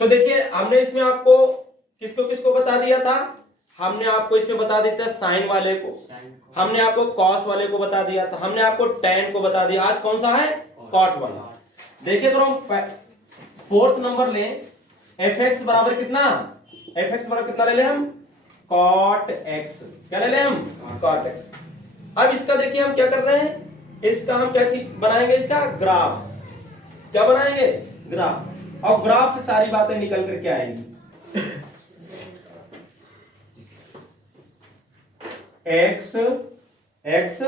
तो देखिए हमने इसमें आपको किसको किसको बता दिया था, हमने आपको इसमें बता दिया था साइन वाले को, हमने आपको कॉस वाले को बता दिया था, हमने आपको टेन को बता दिया। आज कौन सा है, कॉट वाला। देखिए अगर हम फोर्थ नंबर लें, एफ एक्स बराबर कितना, एफ एक्स बराबर कितना ले लें हम, कॉट एक्स। क्या ले लें हम, कॉट एक्स। अब इसका देखिए हम क्या कर रहे हैं, इसका हम क्या बनाएंगे, इसका ग्राफ। क्या बनाएंगे, ग्राफ। और ग्राफ से सारी बातें निकल करके आएंगी। X X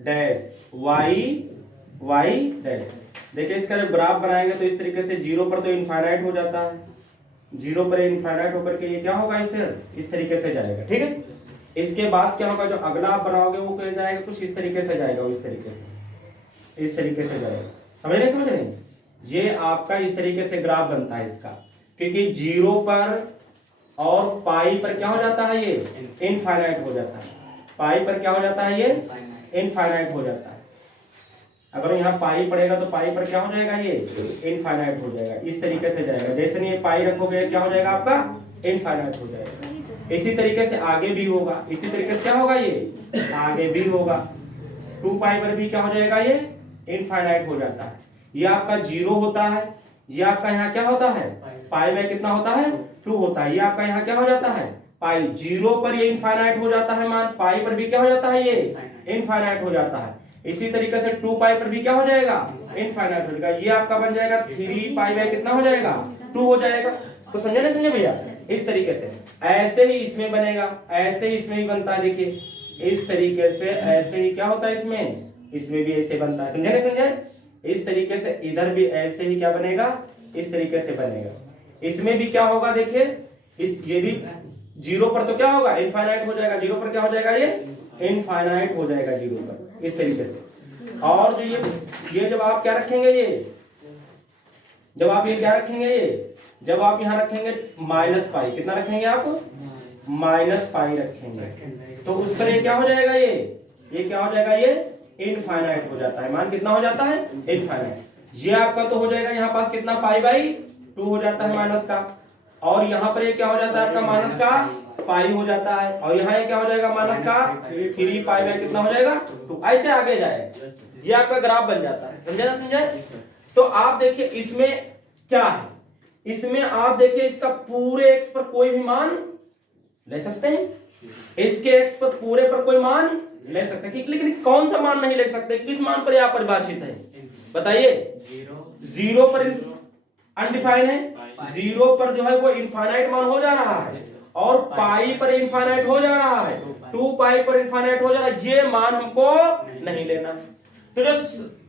dash Y Y dash. देखिए इसका जब ग्राफ बनाएंगे तो इस तरीके से जीरो पर तो इनफाइनाइट हो जाता है, जीरो पर इनफाइनाइट होकर के ये क्या होगा, इस तरीके से जाएगा। ठीक है, इसके बाद क्या होगा, जो अगला आप बनाओगे वो क्या जाएगा, कुछ इस तरीके से जाएगा, इस तरीके से, इस तरीके से जाएगा। समझ नहीं, समझ नहीं, ये आपका इस तरीके से ग्राफ बनता है इसका, क्योंकि जीरो पर और पाई पर क्या हो जाता है, ये इनफाइनाइट हो जाता है। पाई पर क्या हो जाता है, ये इनफाइनाइट हो जाता है। अगर यहाँ पाई पड़ेगा तो पाई पर क्या हो जाएगा, ये इनफाइनाइट हो जाएगा, इस तरीके से जाएगा। जैसे नहीं ये पाई रखोगे क्या हो जाएगा आपका, इनफाइनाइट हो जाएगा। इसी तरीके से आगे भी होगा, इसी तरीके से क्या होगा, ये आगे भी होगा। 2 पाई पर भी क्या हो जाएगा, ये इनफाइनाइट हो जाता है। ये आपका जीरो होता है, ये आपका यहाँ क्या होता है, पाई में कितना होता है, 2 होता है। ये आपका यहाँ क्या हो जाता है, पाई। जीरो पर ये इनफाइनाइट हो जाता है मान, पाई पर भी क्या हो जाता है, ये इनफाइनाइट हो जाता है। इसी तरीके से 2 पाई पर भी क्या हो जाएगा, इनफाइनाइट हो जाएगा। ये आपका बन जाएगा 3 पाई में कितना हो जाएगा, 2 हो जाएगा। तो समझे नहीं समझे भैया, इस तरीके से। ऐसे ही इसमें बनेगा, ऐसे ही इसमें भी बनता है। देखिए इस तरीके से, ऐसे ही क्या होता है इसमें भी ऐसे बनता है। समझे नहीं समझे, इस तरीके से इधर भी ऐसे ही क्या बनेगा, इस तरीके से बनेगा। इसमें भी क्या होगा, देखिए ये भी जीरो पर तो क्या होगा, इनफाइनाइट हो जाएगा। जीरो पर क्या हो जाएगा, ये इनफाइनाइट हो जाएगा जीरो पर, इस तरीके से। और जो ये जब आप क्या रखेंगे, ये जब आप ये क्या रखेंगे, ये जब आप यहाँ रखेंगे माइनस पाई, कितना रखेंगे आप, माइनस पाई रखेंगे, तो उस पर ये क्या हो जाएगा, ये क्या हो जाएगा, ये इनफाइनाइट हो जाता है। मान कितना हो जाता है, इनफाइनाइट। ये आपका तो हो जाएगा यहाँ पास कितना, पाई बाई 2 हो जाता है माइनस का। और यहाँ पर ये क्या हो जाता है आपका, माइनस का पाई हो जाता है। और यहाँ ये क्या हो जाएगा, माइनस का 3 पाई में कितना हो जाएगा, 2। ऐसे आगे जाएगा, ये आपका ग्राफ बन जाता है। समझे ना समझे। तो आप देखिए इसमें क्या है, इसमें आप देखिए इसका पूरे x पर कोई भी मान ले सकते हैं, इसके x पर पूरे पर कोई मान ले सकते हैं, लेकिन कौन सा मान नहीं ले सकते, किस मान पर यह परिभाषित है बताइए। जीरो पर अनडिफाइंड है, जीरो पर जो है वो इनफाइनाइट मान हो जा रहा है, और पाई पर इनफाइनाइट हो जा रहा है, 2 पाई पर इनफाइनाइट हो जा रहा है। ये मान हमको नहीं लेना। तो जो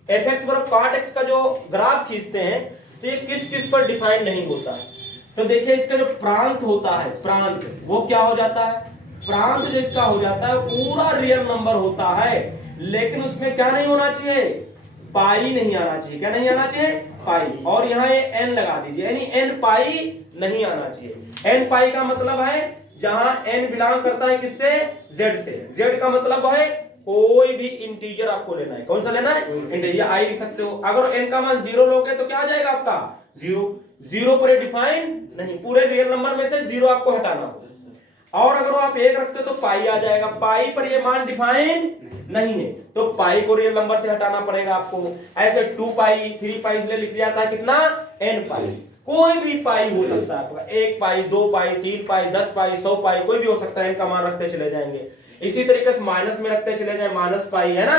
एफ एक्स बराबर कॉट एक्स का जो ग्राफ खींचते हैं तो ये किस किस पर डिफाइंड नहीं होता है। तो देखिए इसका जो प्रांत होता है, प्रांत वो क्या हो जाता है, प्रांत जो इसका हो जाता है पूरा रियल नंबर होता है, लेकिन उसमें क्या नहीं होना चाहिए, पाई नहीं आना चाहिए। क्या नहीं आना चाहिए, पाई। और यहाँ ये n लगा दीजिए, यानी n पाई नहीं आना चाहिए। n पाई का मतलब है जहां n बिलोंग करता है किससे, z से। z का मतलब है कोई भी इंटीजर आपको लेना है। कौन सा लेना है, इंटीजर। आई लिख सकते हो। अगर n का मान 0 लोगे तो क्या आ जाएगा आपका 0। 0 पर डिफाइन नहीं, पूरे रियल नंबर में से 0 आपको हटाना हो। और अगर आप 1 रखते हो तो पाई आ जाएगा, पाई पर ये मान डिफाइन नहीं है तो पाई को रियल नंबर से हटाना पड़ेगा आपको। ऐसे 2 पाई 3 पाई इसलिए लिख दिया था कितना, n पाई। कोई भी पाई हो सकता है आपका, 1 पाई 2 पाई 3 पाई 10 पाई 100 पाई कोई भी हो सकता है। n का मान रखते चले जाएंगे। इसी तरीके से माइनस में रखते चले जाए, माइनस पाई है ना,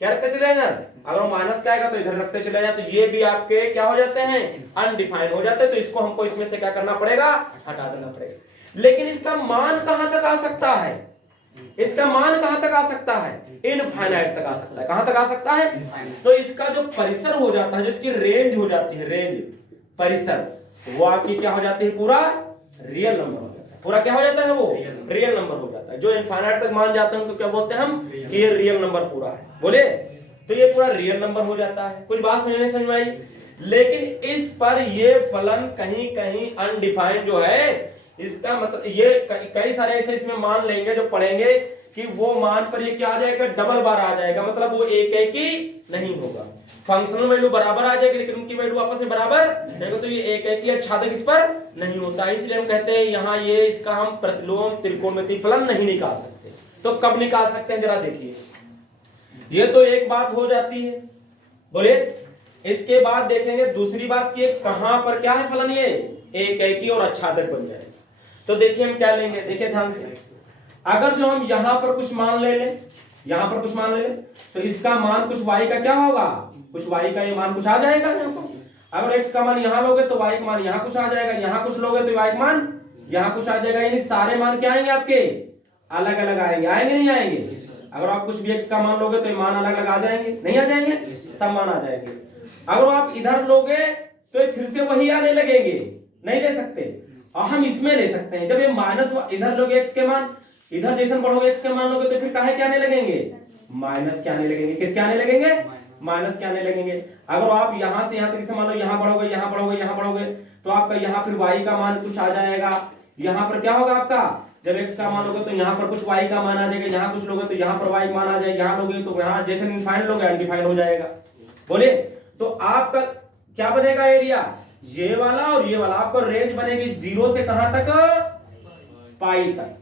क्या रखते चले जाए, अगर माइनस का आएगा तो इधर रखते चले जाए, तो ये भी आपके क्या हो जाते हैं, अनडिफाइंड हो जाते हैं। तो इसको हमको इसमें से क्या करना पड़ेगा, हटा देना पड़ेगा। लेकिन इसका मान कहां तक आ सकता है, इसका मान कहां तक आ सकता है, इनफाइनाइट तक आ सकता है। कहां तक आ सकता है, तो इसका जो परिसर हो जाता है, जो इसकी रेंज हो जाती है, रेंज परिसर, वो आपकी क्या हो जाती है, पूरा रियल नंबर हो जाता है। पूरा क्या हो जाता है, वो रियल नंबर हो जाता है। जो इनफाइनाइट तक मान जाते हैं उनको क्या बोलते हैं हम, कि ये रियल नंबर पूरा है। बोले तो ये पूरा रियल नंबर हो जाता है। कुछ बात समझने समझ में आई। लेकिन इस पर ये फलन कहीं कहीं अनडिफाइंड जो है, इसका मतलब ये कई सारे ऐसे इसमें मान लेंगे जो पढ़ेंगे कि वो मान पर ये क्या आ जाएगा, डबल बार आ जाएगा, मतलब वो एक एक ही नहीं होगा। फंक्शनल वैल्यू बराबर आ जाएगी लेकिन उनकी वैल्यू आपस में बराबर नहीं, तो ये एक एक आच्छादक इस पर नहीं होता है, इसलिए हम कहते हैं यहाँ ये इसका हम प्रतिलोम त्रिकोणमितीय फलन नहीं निकाल सकते। तो कब निकाल सकते हैं जरा देखिए, ये तो एक बात हो जाती है, बोलिए। इसके बाद देखेंगे दूसरी बात कि कहां पर क्या है फलन, ये एक एकी और आच्छादक बन जाएगा। तो देखिए हम क्या लेंगे, देखिए ध्यान से, अगर जो हम यहां पर कुछ मान ले लें, यहां पर कुछ मान ले लें, तो इसका मान कुछ y का क्या होगा, कुछ y का ये मान कुछ आ जाएगा यहाँ पर। अगर x का मान यहां लोगे तो y का मान यहां कुछ आ जाएगा, यहां कुछ लोगे तो y का मान यहां कुछ आ जाएगा, यानी सारे मान क्या आएंगे आपके अलग अलग आएंगे, आएंगे नहीं आएंगे। अगर आप कुछ भी x का मान लोगे तो ये मान अलग अलग आ जाएंगे, नहीं आ जाएंगे, सब मान आ जाएंगे। अगर आप इधर लोगे तो ये फिर से वही आने लगेंगे, नहीं ले सकते, और हम इसमें ले सकते हैं। जब ये माइनस इधर लोगे x के मान, इधर जैसे बढ़ोगे x के मान लोगे तो फिर काहे के आने लगेंगे, माइनस के आने लगेंगे, किसके आने लगेंगे, माइनस के आने लगेंगे। अगर आप यहां से यहां तक मान लो, यहां बढ़ोगे यहां बढ़ोगे यहां बढ़ोगे तो आपका यहां फिर y का मान कुछ आ जाएगा, यहां पर क्या होगा आपका, जब x का मान लोगे तो यहां पर कुछ y का मान आ जाएगा, यहां कुछ लोगे तो यहां पर y मान आ जाएगा, यहां लोगे तो यहां जैसे इनफाइनाइट लोगे अनडिफाइंड हो जाएगा। बोलिए, तो आपका क्या बनेगा एरिया, ये वाला और ये वाला, आपको रेंज बनेगी 0 से कहां तक, पाई तक,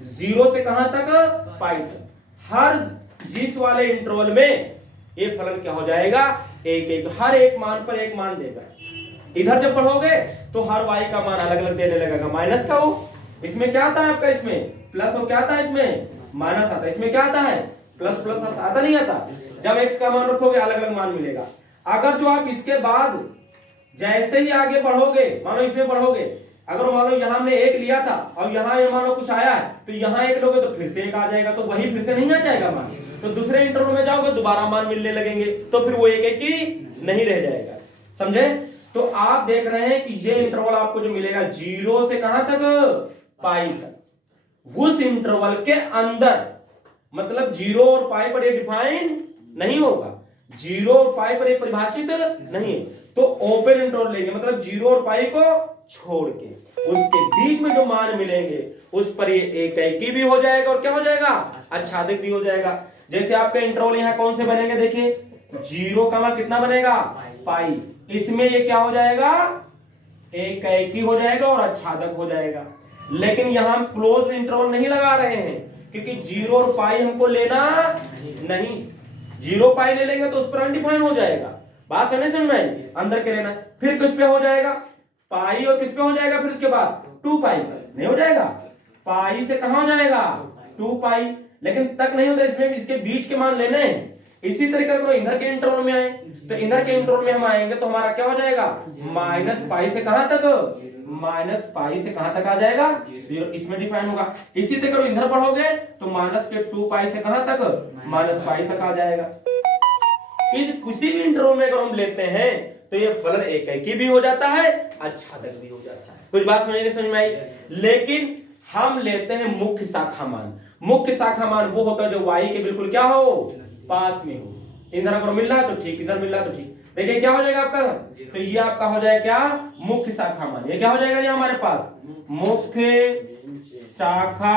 0 से कहां तक, पाई तक। हर जिस वाले इंटरवल में ये फलन क्या हो जाएगा, एक एक, हर एक मान पर एक मान देगा। इधर जब पढ़ोगे तो हर y का मान अलग अलग देने लगेगा, माइनस का हो, इसमें क्या आता है आपका, इसमें प्लस हो, क्या आता है इसमें माइनस आता है, इसमें क्या आता है प्लस प्लस आता नहीं आता। जब x का मान रखोगे अलग अलग मान मिलेगा। अगर जो आप इसके बाद जैसे ही आगे बढ़ोगे, मानो इसमें बढ़ोगे, अगर मान लो यहां हमने एक लिया था और यहां ये मान लो कुछ आया है तो यहां एक लोगे तो फिर से एक आ जाएगा, तो वही फिर से नहीं आ जाएगा मान, तो दूसरे इंटरवल में जाओगे दोबारा मान मिलने लगेंगे, तो फिर वो एक एक ही नहीं रह जाएगा, समझे। तो आप देख रहे हैं कि ये इंटरवल आपको जो मिलेगा 0 से कहां तक, पाई तक, उस इंटरवल के अंदर, मतलब 0 और पाई पर ये डिफाइन नहीं होगा, 0 और पाई पर ये परिभाषित नहीं है, तो ओपन इंटरवल लेंगे, मतलब 0 और पाई को छोड़ के उसके बीच में जो मान मिलेंगे उस पर ये एक एकी भी हो जाएगा और क्या हो जाएगा, आच्छादित भी हो जाएगा। जैसे आपका इंटरवल यहां कौन से बनेंगे, देखिए 0 का मान कितना बनेगा, पाई, इसमें ये क्या हो जाएगा, एक एकी हो जाएगा और आच्छादक हो जाएगा। लेकिन यहां हम क्लोज इंटरवल नहीं लगा रहे हैं क्योंकि 0 और पाई हमको लेना नहीं, 0 पाई ले लेंगे तो उस पर अनडिफाइन हो जाएगा, बात समझ में आई, अंदर के लेना। फिर किस पे हो जाएगा, पाई, और किस पे हो जाएगा फिर इसके बाद 2 पाई पर नहीं हो जाएगा, पाई से कहां हो जाएगा 2 पाई, लेकिन तक नहीं होता, इसमें इसके बीच के मान लेने हैं। इसी तरीके से इधर के इंटरवल में आए तो इधर के इंटरवल में हम आएंगे तो हमारा क्या हो जाएगा, माइनस पाई से कहां तक, माइनस पाई से कहां तक आ जाएगा 0, इसमें डिफाइन होगा। इसी तरह इधर बढ़ोगे तो माइनस के 2 पाई से कहां तक, माइनस पाई तक आ जाएगा। इस किसी भी इंटरवल में अगर हम लेते हैं तो ये फलन एक एकी भी हो जाता है, आच्छादक भी हो जाता है। कुछ बात समझ में आई। लेकिन हम लेते हैं मुख्य शाखा मान, मुख्य शाखा मान वो होता है जो y के बिल्कुल क्या हो, पास में हो। इधर अगर मिल रहा है तो ठीक, इधर मिल रहा है तो ठीक। देखिए क्या हो जाएगा आपका, तो ये आपका हो जाएगा क्या, मुख्य शाखा मान। ये क्या हो जाएगा, ये हमारे पास मुख्य शाखा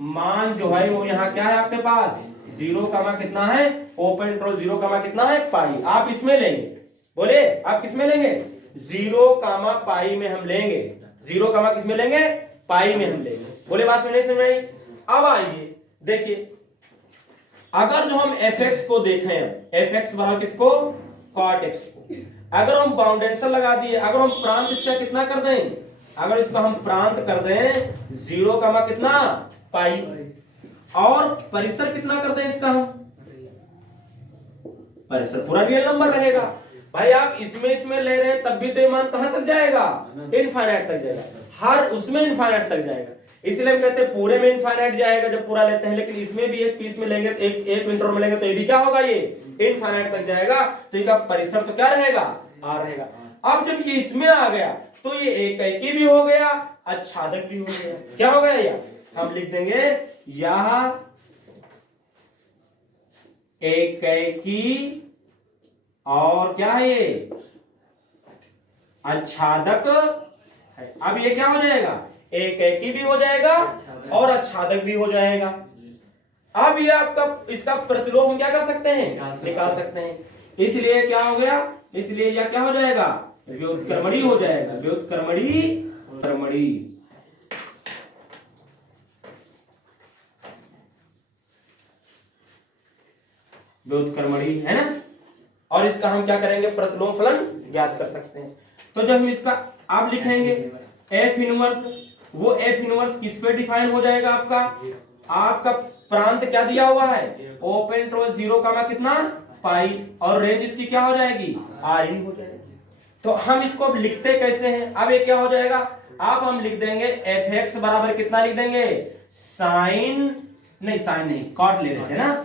मान जो है वो यहाँ क्या है आपके पास, 0 का मान कितना है, ओपन इंटरवल 0 का मान कितना है, पाई। आप इसमें लेंगे, बोले आप किसमें लेंगे, 0 कामा पाई में हम लेंगे, 0 कामा किसमें लेंगे, पाई में हम लेंगे। बोले बात समझ में। अब आइए देखिए, अगर जो हम fx को देखें, fx बराबर किसको, cot x को, अगर हम बाउंडेशन लगा दिए, अगर हम प्रांत इसका कितना कर दें, अगर इसका हम प्रांत कर दें 0 कामा कितना, पाई, और परिसर कितना कर दें इसका हम, परिसर पूरा रियल नंबर रहेगा। भाई आप इसमें ले रहे हैं तब भी तो ये मान कहां तक जाएगा, इनफाइनाइट तक जाएगा, हर उसमें इनफाइनाइट तक जाएगा। इसलिए हम कहते हैं पूरे में इनफाइनाइट जाएगा जब पूरा लेते हैं, लेकिन इसमें भी एक पीस में लेंगे, एक इंटरवल में लेंगे तो ये भी क्या होगा, ये इनफाइनाइट तक जाएगा, तो इसका परिसर तो क्या रहेगा, आ रहेगा। अब जब ये इसमें आ गया तो ये एक एकी भी हो गया, आच्छादक भी हो गया। क्या हो गया, यह हम लिख देंगे, यह एक एकी और क्या है, ये आच्छादक है। अब ये क्या हो जाएगा, एक एकी भी हो जाएगा और आच्छादक भी हो जाएगा। अब ये आपका इसका प्रतिलोम क्या कर सकते हैं, निकाल सकते हैं। इसलिए क्या हो गया, इसलिए यह क्या हो जाएगा, व्युत्क्रमणी हो जाएगा, व्युत्क्रमणी कर्मणी। व्युत्क्रमणी है ना। और इसका हम क्या करेंगे, प्रतिलोम फलन ज्ञात कर सकते हैं। तो जब हम इसका आप लिखेंगे एफ इनवर्स, वो एफ इनवर्स किस पे डिफाइन हो जाएगा, आपका प्रांत क्या दिया हुआ है, ओपन टू 0 का कितना पाई, और रेंज इसकी क्या हो जाएगी, आर ही हो जाएगी। तो हम इसको अब लिखते कैसे हैं, अब ये क्या हो जाएगा, अब हम लिख देंगे एफ एक्स बराबर कितना लिख देंगे, साइन नहीं कॉट ले लेते हैं ना,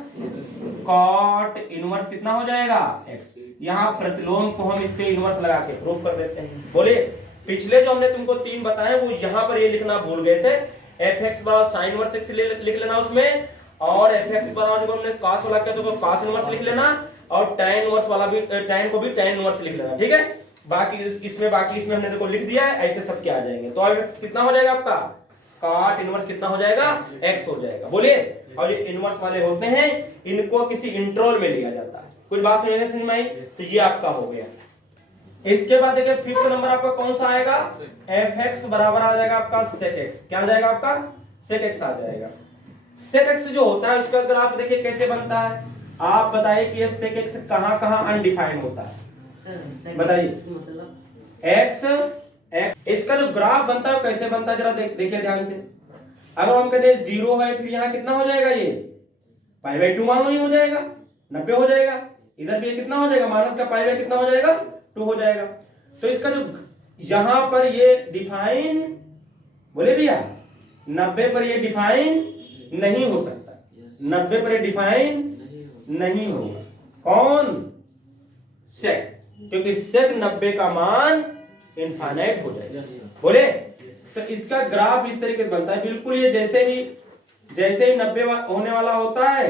कॉट इनवर्स कितना हो जाएगा एक्स। यहाँ प्रतिलोम को हम इस पे इनवर्स लगा के प्रूफ कर देते हैं। बोले पिछले जो हमने तुमको 3 बताए वो यहाँ पर ये लिखना भूल गए थे, एफ एक्स बराबर साइन इनवर्स एक्स लिख लेना उसमें, और एफ एक्स बराबर जो हमने cos वाला किया तो cos इनवर्स लिख लेना, और tan इनवर्स वाला भी tan को भी tan इनवर्स लिख लेना, ठीक है। बाकी इसमें हमने देखो लिख दिया है, ऐसे सब क्या आ जाएंगे। तो अब कितना हो जाएगा आपका, cot इनवर्स कितना हो जाएगा, x हो जाएगा। बोलिए, और ये इनवर्स वाले होते हैं, इनको किसी इंटरवल में लिया जाता है। कुछ बात समझ में आई, तो ये आपका हो गया। इसके बाद देखिए 5th नंबर आपका कौन सा आएगा, fx बराबर आ जाएगा आपका sec x, क्या आ जाएगा आपका, sec x आ जाएगा। sec x जो होता है उसका ग्राफ देखिए कैसे बनता है, आप बताइए कि ये sec x कहां अनडिफाइंड होता है, बताइए। x इसका जो ग्राफ बनता है कैसे बनता है जरा देखिए ध्यान से। अगर हम कहते हैं 0 है, फिर यहाँ कितना हो जाएगा, ये π/2 मान लो, ये हो जाएगा 90 हो जाएगा। इधर भी ये कितना हो जाएगा, माइनस का π/, कितना हो जाएगा 2 हो जाएगा। तो इसका जो यहां पर ये डिफाइन, बोले भैया 90 पर ये डिफाइन नहीं हो सकता, 90 पर ये डिफाइन नहीं होगा। कौन, सेक, क्योंकि सेक 90 का मान इनफाइनाइट हो जाएगा। बोले तो इसका ग्राफ इस तरीके से बनता है, बिल्कुल ये जैसे ही 90 होने वाला होता है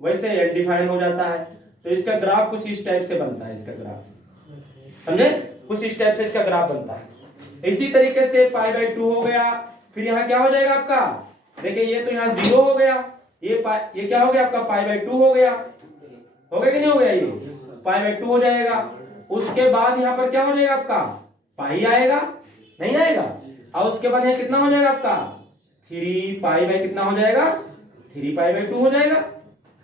वैसे अनडिफाइन हो जाता है। तो इसका ग्राफ कुछ इस टाइप से बनता है, इसका ग्राफ समझे, कुछ इस टाइप से इसका ग्राफ बनता है। इसी तरीके से π/2 हो गया, फिर यहाँ क्या हो जाएगा आपका, देखिए ये तो यहाँ 0 हो गया, ये क्या हो गया आपका π/2 हो गया कि नहीं हो गया, ये π/2 हो जाएगा। उसके बाद यहाँ पर क्या हो जाएगा आपका, पाई आएगा, नहीं आएगा, और उसके बाद यहाँ कितना हो जाएगा आपका 3π/, कितना हो जाएगा 3π/2 हो जाएगा,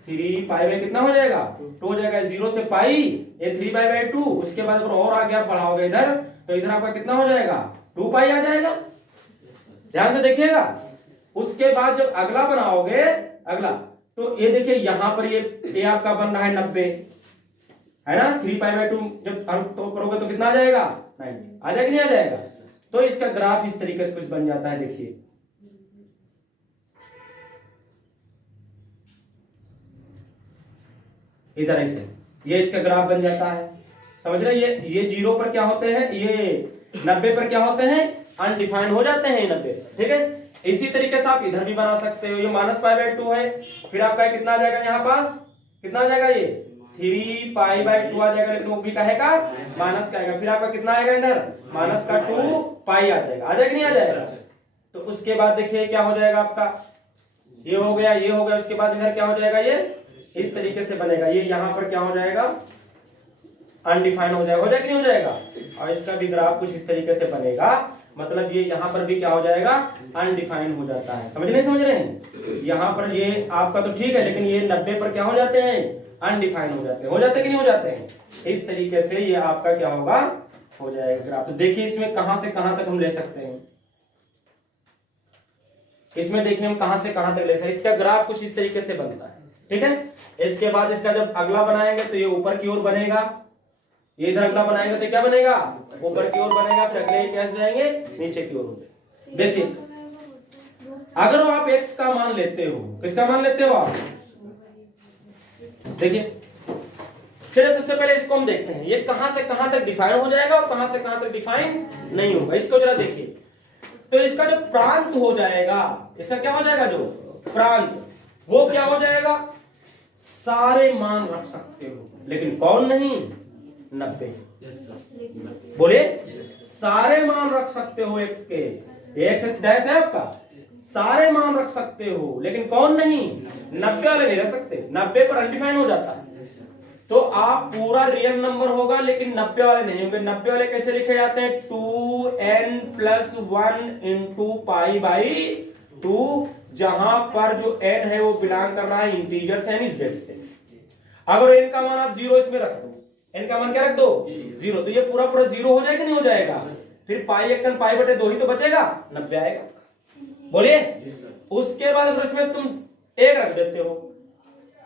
3π/, कितना हो जाएगा 2 हो जाएगा। 0 से पाई ये 3π/2, उसके बाद अगर और आगे आप बढ़ाओगे इधर, तो इधर आपका कितना हो जाएगा 2π आ जाएगा, ध्यान से देखिएगा। उसके बाद जब अगला बनाओगे, अगला तो ये देखिए यहाँ पर ये आपका बन रहा है 90 है ना, 3π/2 जब अंक तो करोगे तो कितना आ जाएगा 90 आ जाएगा, नहीं आ जाएगा। तो इसका ग्राफ इस तरीके से कुछ बन जाता है, देखिए इधर ऐसे ये इसका ग्राफ बन जाता है, समझ रहे। ये 0 पर क्या होते हैं, ये 90 पर क्या होते हैं, अनडिफाइंड हो जाते हैं 90, ठीक है। इसी तरीके से आप इधर भी बना सकते हो, ये -π/2 है, फिर आपका कितना आ जाएगा, यहाँ पास कितना आ जाएगा, ये 3π/2 आ जाएगा, लेकिन वो भी कहेगा माइनस का आएगा, फिर आपका कितना आएगा इधर माइनस का 2π आ जाएगा कि नहीं आ जाएगा। तो उसके बाद देखिए क्या हो जाएगा आपका, ये हो गया, उसके बाद इधर क्या हो जाएगा, ये इस तरीके से बनेगा, ये यहाँ पर क्या हो जाएगा अनडिफाइंड हो जाएगा कि नहीं हो जाएगा। और इसका भी ग्राफ कुछ इस तरीके से बनेगा, मतलब ये यहाँ पर भी क्या हो जाएगा अनडिफाइंड हो जाता है, समझ रहे हैं। यहाँ पर ये आपका तो ठीक है, लेकिन ये 90 पर क्या हो जाते हैं, अनडिफाइंड हो जाते कि नहीं हो जाते हैं। इस तरीके से ये आपका क्या होगा, हो जाएगा ग्राफ। तो देखिए इसमें कहां से कहां तक हम ले सकते हैं, इसमें देखिए हम कहां से कहां तक ले सकते हैं। इसका ग्राफ कुछ इस तरीके से बनता है, ठीक है। इसके बाद इसका जब अगला बनाएंगे तो ये ऊपर की ओर बनेगा, ये इधर अगला बनाएंगे तो क्या बनेगा, ऊपर की ओर बनेगा, फिर अगले कैसे जाएंगे नीचे की ओर। देखिए अगर आप x का मान लेते हो, किसका मान लेते हो आप, देखिए चलिए सबसे पहले इसको हम देखते हैं, ये कहां से कहां तक डिफाइन हो जाएगा और कहां से कहां तक डिफाइन नहीं होगा, इसको जरा देखिए। तो इसका जो प्रांत हो जाएगा, इसका क्या हो जाएगा, जो प्रांत वो क्या हो जाएगा, सारे मान रख सकते हो, लेकिन कौन नहीं, 90। बोले सारे मान रख सकते हो x के, x डैश है आपका, सारे मान रख सकते हो, लेकिन कौन नहीं, 90 वाले नहीं रख सकते, 90 पर अनडिफाइन हो जाता है। तो आप पूरा रियल नंबर होगा लेकिन 90 वाले नहीं होंगे। 90 वाले कैसे लिखे जाते हैं? 2n+1 इंटू पाई बाई 2, जहां पर जो n है वो बिलोंग कर रहा है इंटीजर से यानी z से। अगर n का मान आप 0 इसमें रख दो, n का मान क्या रख दो? 0, तो ये पूरा पूरा 0 हो जाएगा नहीं हो जाएगा? फिर पाई 1 पाई बटे 2 ही तो बचेगा, 90 आएगा। बोलिए। उसके बाद अगर इसमें तुम 1 रख देते हो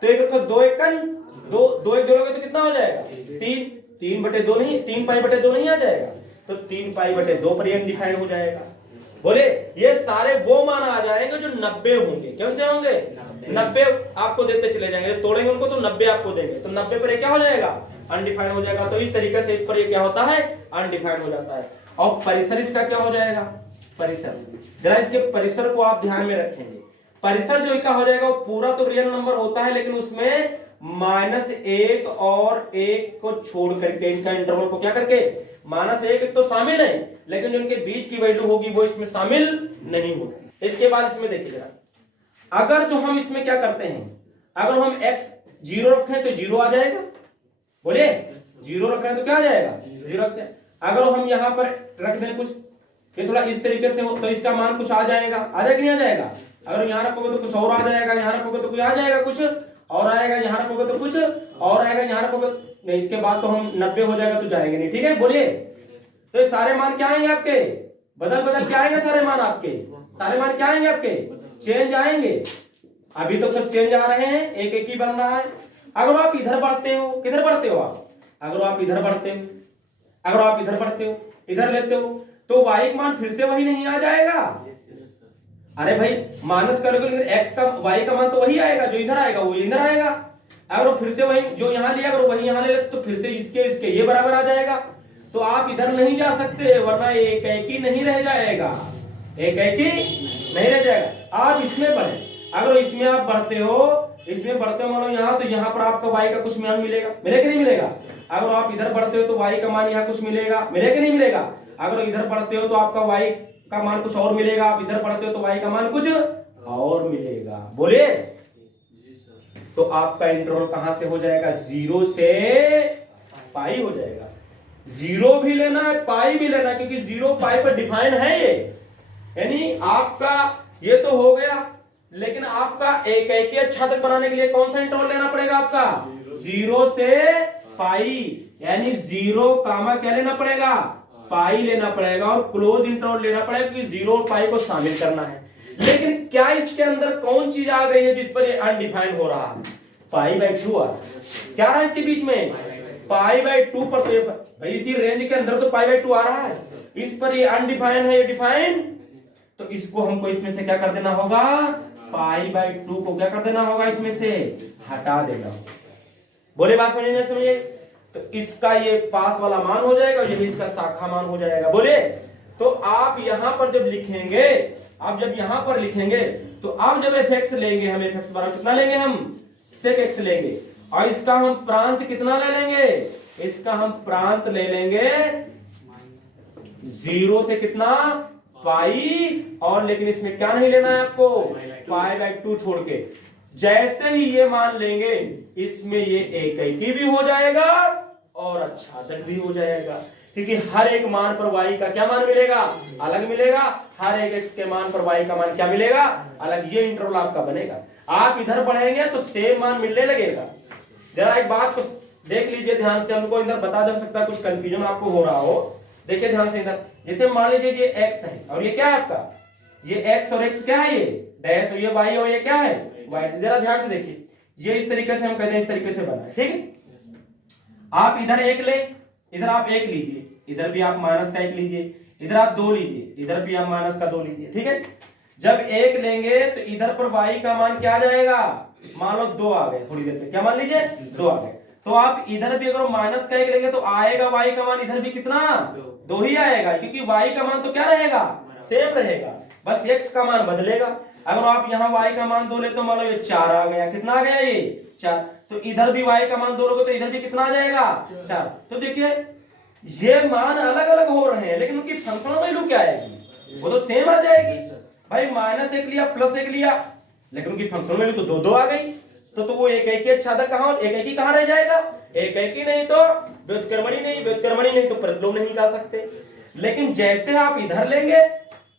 तो 1 रखो, 2 1 2 1 जोड़ोगे तो कितना हो जाएगा? 3 बटे 2 नहीं, 3 पाई बटे 2 नहीं आ जाएगा? तो 3 पाई बटे 2 पर n डिफाइन हो जाएगा। बोले ये सारे वो मान आ जाएंगे जो 90 होंगे। कौन से होंगे? 90 आपको देते चले जाएंगे, तोड़ेंगे उनको तो 90 आपको देंगे, तो 90 पर ये क्या हो जाएगा? अनडिफाइंड हो जाएगा। तो इस तरीके से इस पर ये क्या होता है? अनडिफाइंड हो जाता है। और परिसर इसका क्या हो जाएगा? परिसर, जरा इसके परिसर को आप ध्यान में रखेंगे। परिसर जो का हो जाएगा वो पूरा तो रियल नंबर होता है लेकिन उसमें -1 और 1 को छोड़ करके, इनका इंटरवल को क्या करके, -1 तो शामिल है लेकिन जो इनके बीच की वैल्यू होगी वो इसमें शामिल नहीं होती। इसके बाद इसमें देखिए जरा, अगर जो हम इसमें क्या करते हैं, अगर हम x 0 रखें तो 0 आ जाएगा। बोलिए 0 रख रहे हैं तो क्या आ जाएगा? 0 रखते हैं। अगर हम यहां पर रख दें कुछ, ये थोड़ा इस तरीके से हो तो इसका मान कुछ आ जाएगा। आ जाएगा नहीं आ जाएगा? अगर यहां रखोगे तो कुछ और आ जाएगा, यहां रखोगे तो कुछ आ जाएगा, कुछ और आएगा, यहां रखोगे तो कुछ और आएगा, यहां रखोगे नहीं। इसके बाद तो हम 90 हो जाएगा तो जाएंगे नहीं। ठीक है, बोलिए। तो ये सारे मान क्या आएंगे आपके? बदल बदल क्या आएंगे सारे मान आपके? सारे मान क्या आएंगे आपके? चेंज आएंगे। अभी तो सब चेंज आ रहे हैं, एक एक ही बन रहा है। अगर आप इधर बढ़ते हो, किधर बढ़ते हो आप? अगर आप इधर बढ़ते हो, अगर आप इधर बढ़ते हो, इधर लेते हो तो y का मान फिर से वही नहीं आ जाएगा? अरे भाई माइनस करोगे लेकिन x का y का मान तो वही आएगा, जो इधर आएगा वो इधर आएगा। अगर वो फिर से वही जो यहां लिया अगर वही यहां ले ले तो फिर से इसके ये बराबर आ जाएगा। तो आप इधर नहीं जा सकते वरना एक एक ही नहीं रह जाएगा, एक एक ही नहीं रह जाएगा। आप इसमें बढ़े, अगर इसमें आप बढ़ते हो, इसमें बढ़ते हो मानो यहां, तो यहां पर आपका y का कुछ मान मिलेगा, मिलेगा कि नहीं मिलेगा? अगर आप इधर बढ़ते हो तो y का मान यहां कुछ मिलेगा, मिलेगा कि नहीं मिलेगा? अगर इधर बढ़ते हो तो आपका y का मान कुछ और मिलेगा, आप इधर बढ़ते हो तो y का मान कुछ और मिलेगा। बोलिए। तो आपका इंटरवल कहां से हो जाएगा? 0 से पाई हो जाएगा। 0 भी लेना है, पाई भी लेना है, क्योंकि 0 पाई पर डिफाइन है ये। यानी आपका ये तो हो गया, लेकिन आपका एक एक छात्र बनाने के लिए कौन सा इंटरवल लेना पड़ेगा आपका? 0 से पाई, यानी 0 कामा क्या लेना पड़ेगा? पाई लेना पड़ेगा और क्लोज इंटरवल लेना पड़ेगा क्योंकि 0 और पाई को शामिल करना है। लेकिन क्या इसके अंदर कौन चीज आ गई है जिस पर ये अनडिफाइंड हो रहा है? पाई बाई 2 आ क्या रहा है इसके बीच में? पाई बाई 2 पर तो भाई इसी रेंज के अंदर तो पाई बाई 2 आ रहा है, इस पर ये अनडिफाइंड है, ये डिफाइंड। तो इसको हमको इसमें से क्या कर देना होगा? पाई बाई 2 को क्या कर देना होगा? इसमें से हटा देना होगा। बोले बात समझिए समझिए। तो इसका ये पास वाला मान हो जाएगा और ये भी इसका शाखा मान हो जाएगा। बोले तो आप यहां पर जब लिखेंगे, आप जब यहां पर लिखेंगे तो आप जब fx लेंगे, हम fx बराबर कितना लेंगे? हम sec x लेंगे और इसका हम प्रांत कितना ले लेंगे? इसका हम प्रांत ले लेंगे 0 से कितना? पाई, और लेकिन इसमें क्या नहीं लेना है आपको? पाई बाई 2 छोड़ के। जैसे ही ये मान लेंगे इसमें ये एक भी हो जाएगा और अच्छादक भी हो जाएगा, क्योंकि हर एक मान पर y का क्या मान मिलेगा? अलग मिलेगा। हर एक x के मान पर y का मान क्या मिलेगा? अलग। ये इंटरवल आपका बनेगा। आप इधर बढ़ेंगे तो सेम मान मिलने लगेगा। जरा एक बात को देख लीजिए ध्यान से, हमको इधर बता दे सकता है कुछ कंफ्यूजन आपको हो रहा हो। देखिए ध्यान से इधर, जैसे मान लीजिए ये x है और ये क्या है आपका? ये x और x क्या है? ये डैश, और ये y और ये क्या है? y। जरा ध्यान से देखिए, ये इस तरीके से हम कहते हैं, इस तरीके से बना है। ठीक है, आप इधर 1 ले, इधर आप 1 लीजिए, इधर भी आप माइनस का 1 लीजिए, इधर आप 2 लीजिए, इधर भी आप माइनस का 2 लीजिए। ठीक है, जब 1 लेंगे तो इधर पर y का मान क्या आ जाएगा? मान लो 2 आ गए, थोड़ी देर तक क्या मान लीजिए? 2 आ गए। तो आप इधर भी अगर माइनस का 1 लेंगे तो आएगा y का मान इधर भी कितना? 2 ही आएगा, क्योंकि y का मान तो क्या रहेगा? सेम रहेगा, बस x का मान बदलेगा। अगर आप यहाँ y का मान 2 ले तो मान लो ये 4 आ गया। कितना आ गया? ये 4। तो इधर भी y का मान 2 लोगे तो इधर भी कितना आ जाएगा? 4। तो देखिए ये मान अलग अलग हो रहे हैं लेकिन उनकी फंक्शनल वैल्यू क्या आएगी? वो तो सेम आ जाएगी। भाई -1 लिया +1 लिया लेकिन उनकी फंक्शनल वैल्यू तो 2 2 आ गई। तो वो एक आच्छादक कहाँ रह जाएगा? एक नहीं तो व्युत्क्रमणी नहीं तो प्रतिलोम नहीं निकाल सकते। लेकिन जैसे आप इधर लेंगे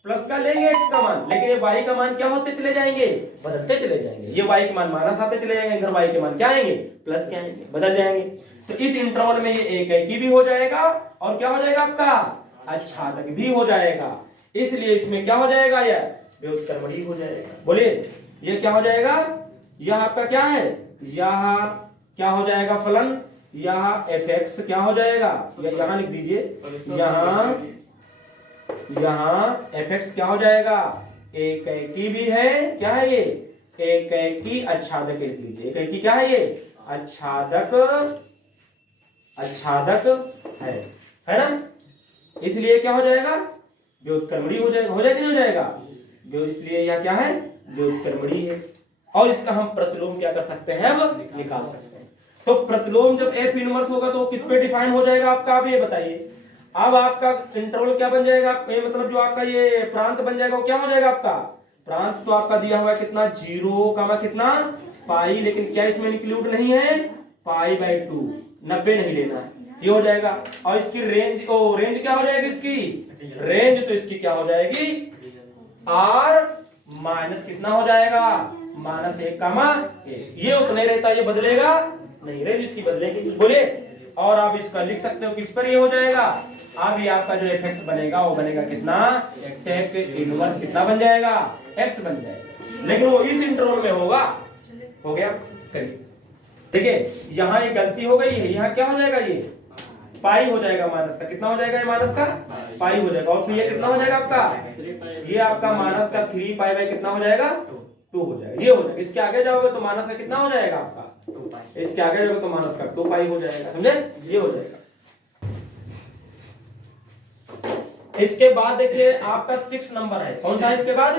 प्लस का लेंगे x का मान, लेकिन ये y का मान क्या होते चले जाएंगे? बदलते चले जाएंगे। ये y के मान माइनस आते चले जाएंगे, इधर y के मान क्या आएंगे? प्लस के आएंगे, बदल जाएंगे। तो इस इंटरवल में ये एक भी हो जाएगा और क्या हो जाएगा आपका? आच्छादक भी हो जाएगा। इसलिए इसमें क्या हो जाएगा? यह व्युत्क्रमणी हो जाएगा। बोलिए ये क्या हो जाएगा? यह आपका क्या है? यह क्या हो जाएगा फलन? यह fx क्या हो जाएगा? यहां लिख दीजिए, यहाँ fx क्या हो जाएगा? एक भी है, क्या है ये? एक आच्छादक लिख लीजिए। एक क्या है ये? आच्छादक है ना? इसलिए क्या हो जाएगा? व्युत्क्रमणी हो जाएगा। हो जाएगा नहीं हो जाएगा? इसलिए यह क्या है? व्युत्क्रमणी है। और इसका हम प्रतिलोम क्या कर सकते हैं? अब निकाल सकते हैं। तो प्रतिलोम जब f इनवर्स होगा तो किस पे डिफाइन हो जाएगा आपका? आप ये बताइए। अब आपका इंटरवल क्या बन जाएगा? ये मतलब जो आपका ये प्रांत बन जाएगा वो क्या हो जाएगा आपका? प्रांत तो आपका दिया हुआ है कितना? 0, कितना? पाई। लेकिन क्या इसमें इंक्लूड नहीं है? पाई/2, 90 नहीं लेना है, ये हो जाएगा। और इसकी रेंज रेंज क्या हो जाएगी इसकी? रेंज तो इसकी क्या हो जाएगी? r माइनस कितना हो जाएगा? -1, ये उतने रहता, ये बदलेगा नहीं, रेंज इसकी बदलेगी। बोलिए। और आप इसका लिख सकते हो किस पर ये हो जाएगा? अब ये आपका जो fx बनेगा वो बनेगा कितना? sec इनवर्स कितना बन जाएगा? x बन जाएगा। लेकिन वो इस इंटरवल में होगा। हो गया? करिए। देखिए यहाँ ये गलती हो गई है, यहाँ क्या हो जाएगा? ये पाई हो जाएगा माइनस का। कितना हो जाएगा? ये माइनस का पाई हो जाएगा। और फिर ये कितना हो जाएगा आपका? ये आपका माइनस का 3 पाई कितना हो जाएगा? 2 हो जाएगा। ये हो जाएगा। इसके आगे जाओगे तो माइनस का कितना हो जाएगा आपका? इसके आगे जाओगे तो माइनस का 2 पाई हो जाएगा। समझे? ये हो जाएगा। इसके बाद देखिए आपका 6 नंबर है। कौन सा है इसके बाद?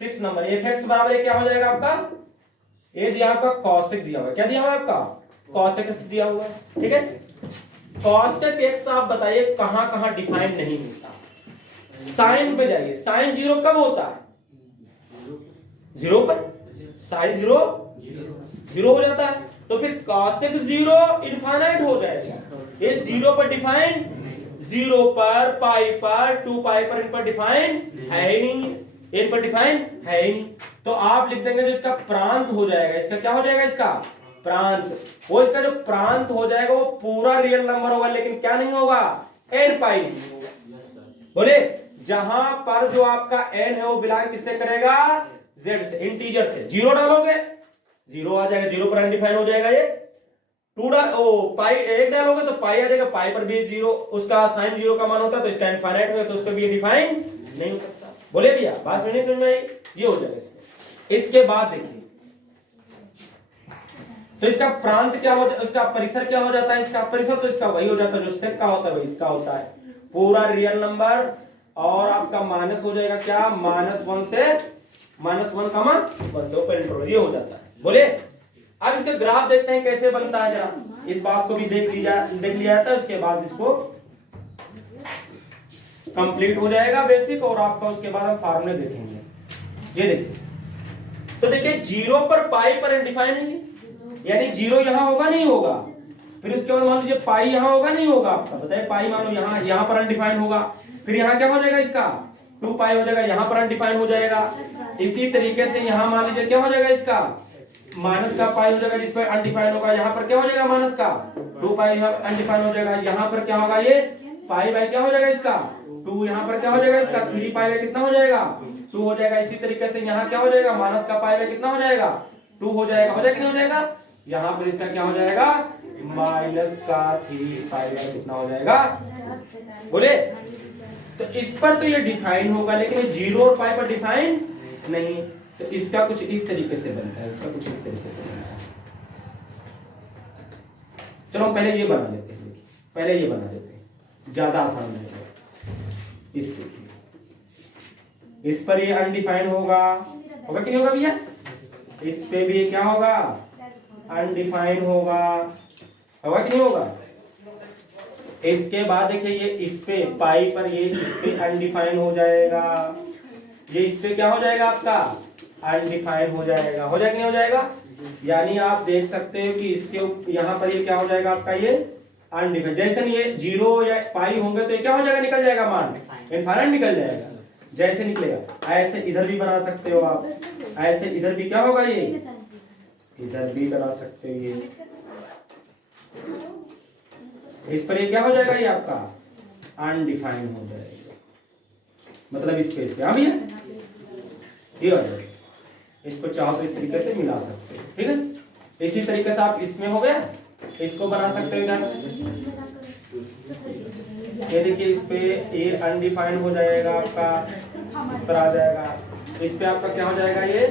6 नंबर। fx बराबर क्या हो जाएगा आपका? ये दिया आपका cosec दिया हुआ है। क्या दिया हुआ है आपका? cosec x दिया हुआ है। ठीक है? cosec x आप बताइए कहां कहां डिफाइन नहीं होता? साइन पे जाइए। साइन 0 कब होता है? 0 पर। साइन 0 हो जाता है। तो फिर cosec 0 इनफाइनाइट हो जाएगा। ये 0 पर डिफाइन, 0 पर, पाई पर, 2 पाई पर, इन पर डिफाइन है ही नहीं। इन पर डिफाइन है ही नहीं। तो आप लिख देंगे जो इसका प्रांत हो जाएगा। इसका क्या हो जाएगा? इसका प्रांत। वो इसका जो प्रांत हो जाएगा वो पूरा रियल नंबर होगा, लेकिन क्या नहीं होगा? n पाई नहीं होगा। बोले जहां पर जो आपका n है वो बिलोंग किससे करेगा? z से, इंटीजर से। 0 डालोगे 0 आ जाएगा, 0 पर अनडिफाइन हो जाएगा। ये 1 डालोगे तो पाई आ जाएगा, पाई पर भी 0, उसका साइन 0 का मान होता है तो इसका इनफाइनाइट होगा, तो उसको भी डिफाइन नहीं हो सकता। बोले भैया बात समझ में आई? ये हो जाएगा इसमें। इसके बाद देखिए तो इसका प्रांत क्या हो जाता है? इसका परिसर क्या हो जाता है? इसका परिसर तो इसका वही हो जाता है जो सेक का होता है, वही इसका होता है। पूरा रियल नंबर और आपका माइनस हो जाएगा क्या? -1 से -1, ओपन इंटरवल, ये हो जाता है। बोले अब इसका ग्राफ देखते हैं कैसे बनता है। जरा इस बात को भी देख लिया जाता है। उसके बाद इसको कंप्लीट हो जाएगा बेसिक, और आपका उसके बाद हम फार्मूले देखेंगे। ये देखिए तो देखिए 0 पर पाई पर अनडिफाइन है, यानी 0 यहां होगा नहीं होगा। फिर उसके बाद मान लीजिए पाई यहां होगा नहीं होगा आपका, बताइए पाई मान लो यहां पर अनडिफाइन होगा। फिर यहां क्या हो जाएगा? इसका 2 पाई हो जाएगा, यहां पर अनडिफाइन हो जाएगा। इसी तरीके से यहां मान लीजिए क्या हो जाएगा? इसका माइनस का पाई हो जाएगा जिस पर अनडिफाइन होगा। यहाँ पर क्या हो जाएगा? माइनस का 2 पाई अनडिफाइन हो जाएगा। यहाँ पर क्या होगा? ये पाई बाई क्या हो जाएगा? इसका 2। यहाँ पर क्या हो जाएगा? इसका 3 पाई बाई कितना हो जाएगा? 2 हो जाएगा। इसी तरीके से यहाँ क्या हो जाएगा? माइनस का पाई बाई कितना हो जाएगा? 2 हो जाएगा। हो जाएगा नहीं हो जाएगा? यहाँ पर इसका क्या हो जाएगा? माइनस का 3 पाई बाई कितना हो जाएगा? बोले तो इस पर तो ये डिफाइन होगा, लेकिन 0 और पाई पर डिफाइन नहीं। तो इसका कुछ इस तरीके से बनता है, इसका कुछ इस तरीके से बनता है। चलो पहले ये बना लेते हैं। पहले ये बना देते हैं, ज्यादा आसान रहेगा। इस देखिए इस पर ये अनडिफाइन होगा कि नहीं होगा भैया? इस पे भी क्या होगा? अनडिफाइन होगा कि नहीं होगा? इसके बाद देखिए ये इस पे पाई पर ये इस पे अनडिफाइन हो जाएगा। ये इस पे क्या हो जाएगा? आपका अनडिफाइन हो जाएगा। हो जाएगा नहीं हो जाएगा? यानी आप देख सकते हो कि इसके यहाँ पर ये क्या हो जाएगा आपका, ये अनडिफाइंड। जैसे ये 0 या पाई होंगे तो ये क्या हो जाएगा, निकल जाएगा मान, इनफाइनाइट निकल जाएगा। जैसे निकलेगा ऐसे इधर भी बना सकते हो आप, ऐसे इधर भी क्या होगा, ये इधर भी बना सकते हो। ये इस पर ये क्या हो जाएगा, ये आपका अनडिफाइंड हो जाएगा, मतलब इस पेज पे आ भैया ये हो जाएगा। इसको चाहो तो इस तरीके से मिला सकते हो, ठीक है। इसी तरीके से आप इसमें हो गया, इसको बना सकते हो इधर। ये देखिए इस पे ये अनडिफाइंड हो जाएगा आपका, इस पर आ जाएगा, इस पे आपका क्या हो जाएगा, ये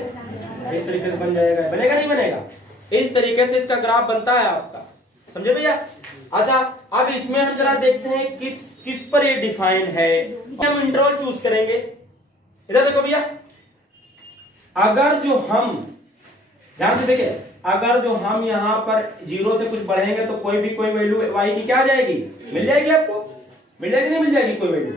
इस तरीके से बन जाएगा। बनेगा नहीं बनेगा, इस तरीके से इसका ग्राफ बनता है आपका, समझे भैया। अच्छा अब इसमें हम जरा देखते हैं किस पर ये डिफाइन है। हम इंटरवल चूज करेंगे, इधर देखो भैया। अगर जो हम ध्यान से देखिए, अगर जो हम यहाँ पर 0 से कुछ बढ़ेंगे तो कोई वैल्यू y की क्या आ जाएगी, मिल जाएगी आपको, मिल जाएगी नहीं मिल जाएगी कोई वैल्यू।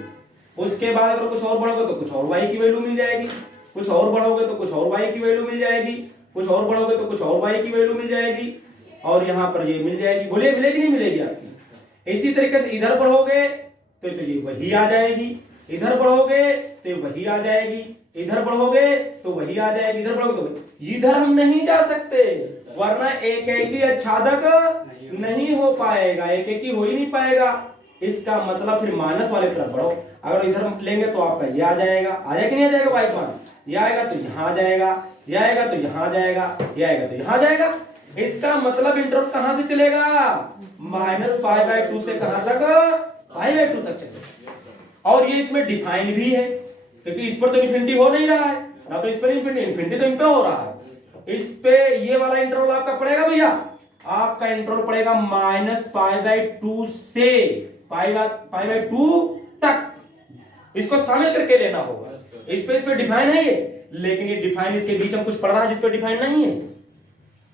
उसके बाद अगर कुछ और बढ़ोगे तो कुछ और y की वैल्यू मिल जाएगी, कुछ और बढ़ोगे तो कुछ और y की वैल्यू मिल जाएगी, कुछ और बढ़ोगे तो कुछ और y की वैल्यू मिल जाएगी, और यहाँ पर ये मिल जाएगी। बोलिए मिलेगी नहीं मिलेगी आपकी। इसी तरीके से इधर बढ़ोगे तो ये वही आ जाएगी, इधर बढ़ोगे तो वही आ जाएगी, इधर बढ़ोगे तो वही आ जाएगी, इधर बढ़ोगे तो इधर हम नहीं जा सकते, वरना एक ही आच्छादक नहीं हो पाएगा, एक ही हो ही नहीं पाएगा। इसका मतलब फिर माइनस वाले तरफ बढ़ो। अगर इधर हम लेंगे तो आपका ये आ जाएगा, आ जाएगा नहीं आ जाएगा बाइक मान, ये आएगा तो यहाँ जाएगा, ये आएगा तो यहाँ जाएगा, ये आएगा तो यहाँ जाएगा। इसका मतलब इंटरवल कहां से चलेगा, -π/2 से कहां तक, π/2 तक चलेगा। और ये इसमें डिफाइन भी है, क्योंकि इस पर तो इन्फिनिटी हो नहीं रहा है ना, तो इस पर इन्फिनिटी तो इन पे हो रहा है। इस पे ये वाला इंटरवल आपका पड़ेगा भैया, आपका इंटरवल पड़ेगा -π/2 से π/2 तक, इसको शामिल करके लेना होगा। इस पे डिफाइन है ये, लेकिन ये डिफाइन इसके बीच हम कुछ पढ़ रहा है जिस पे डिफाइन नहीं है।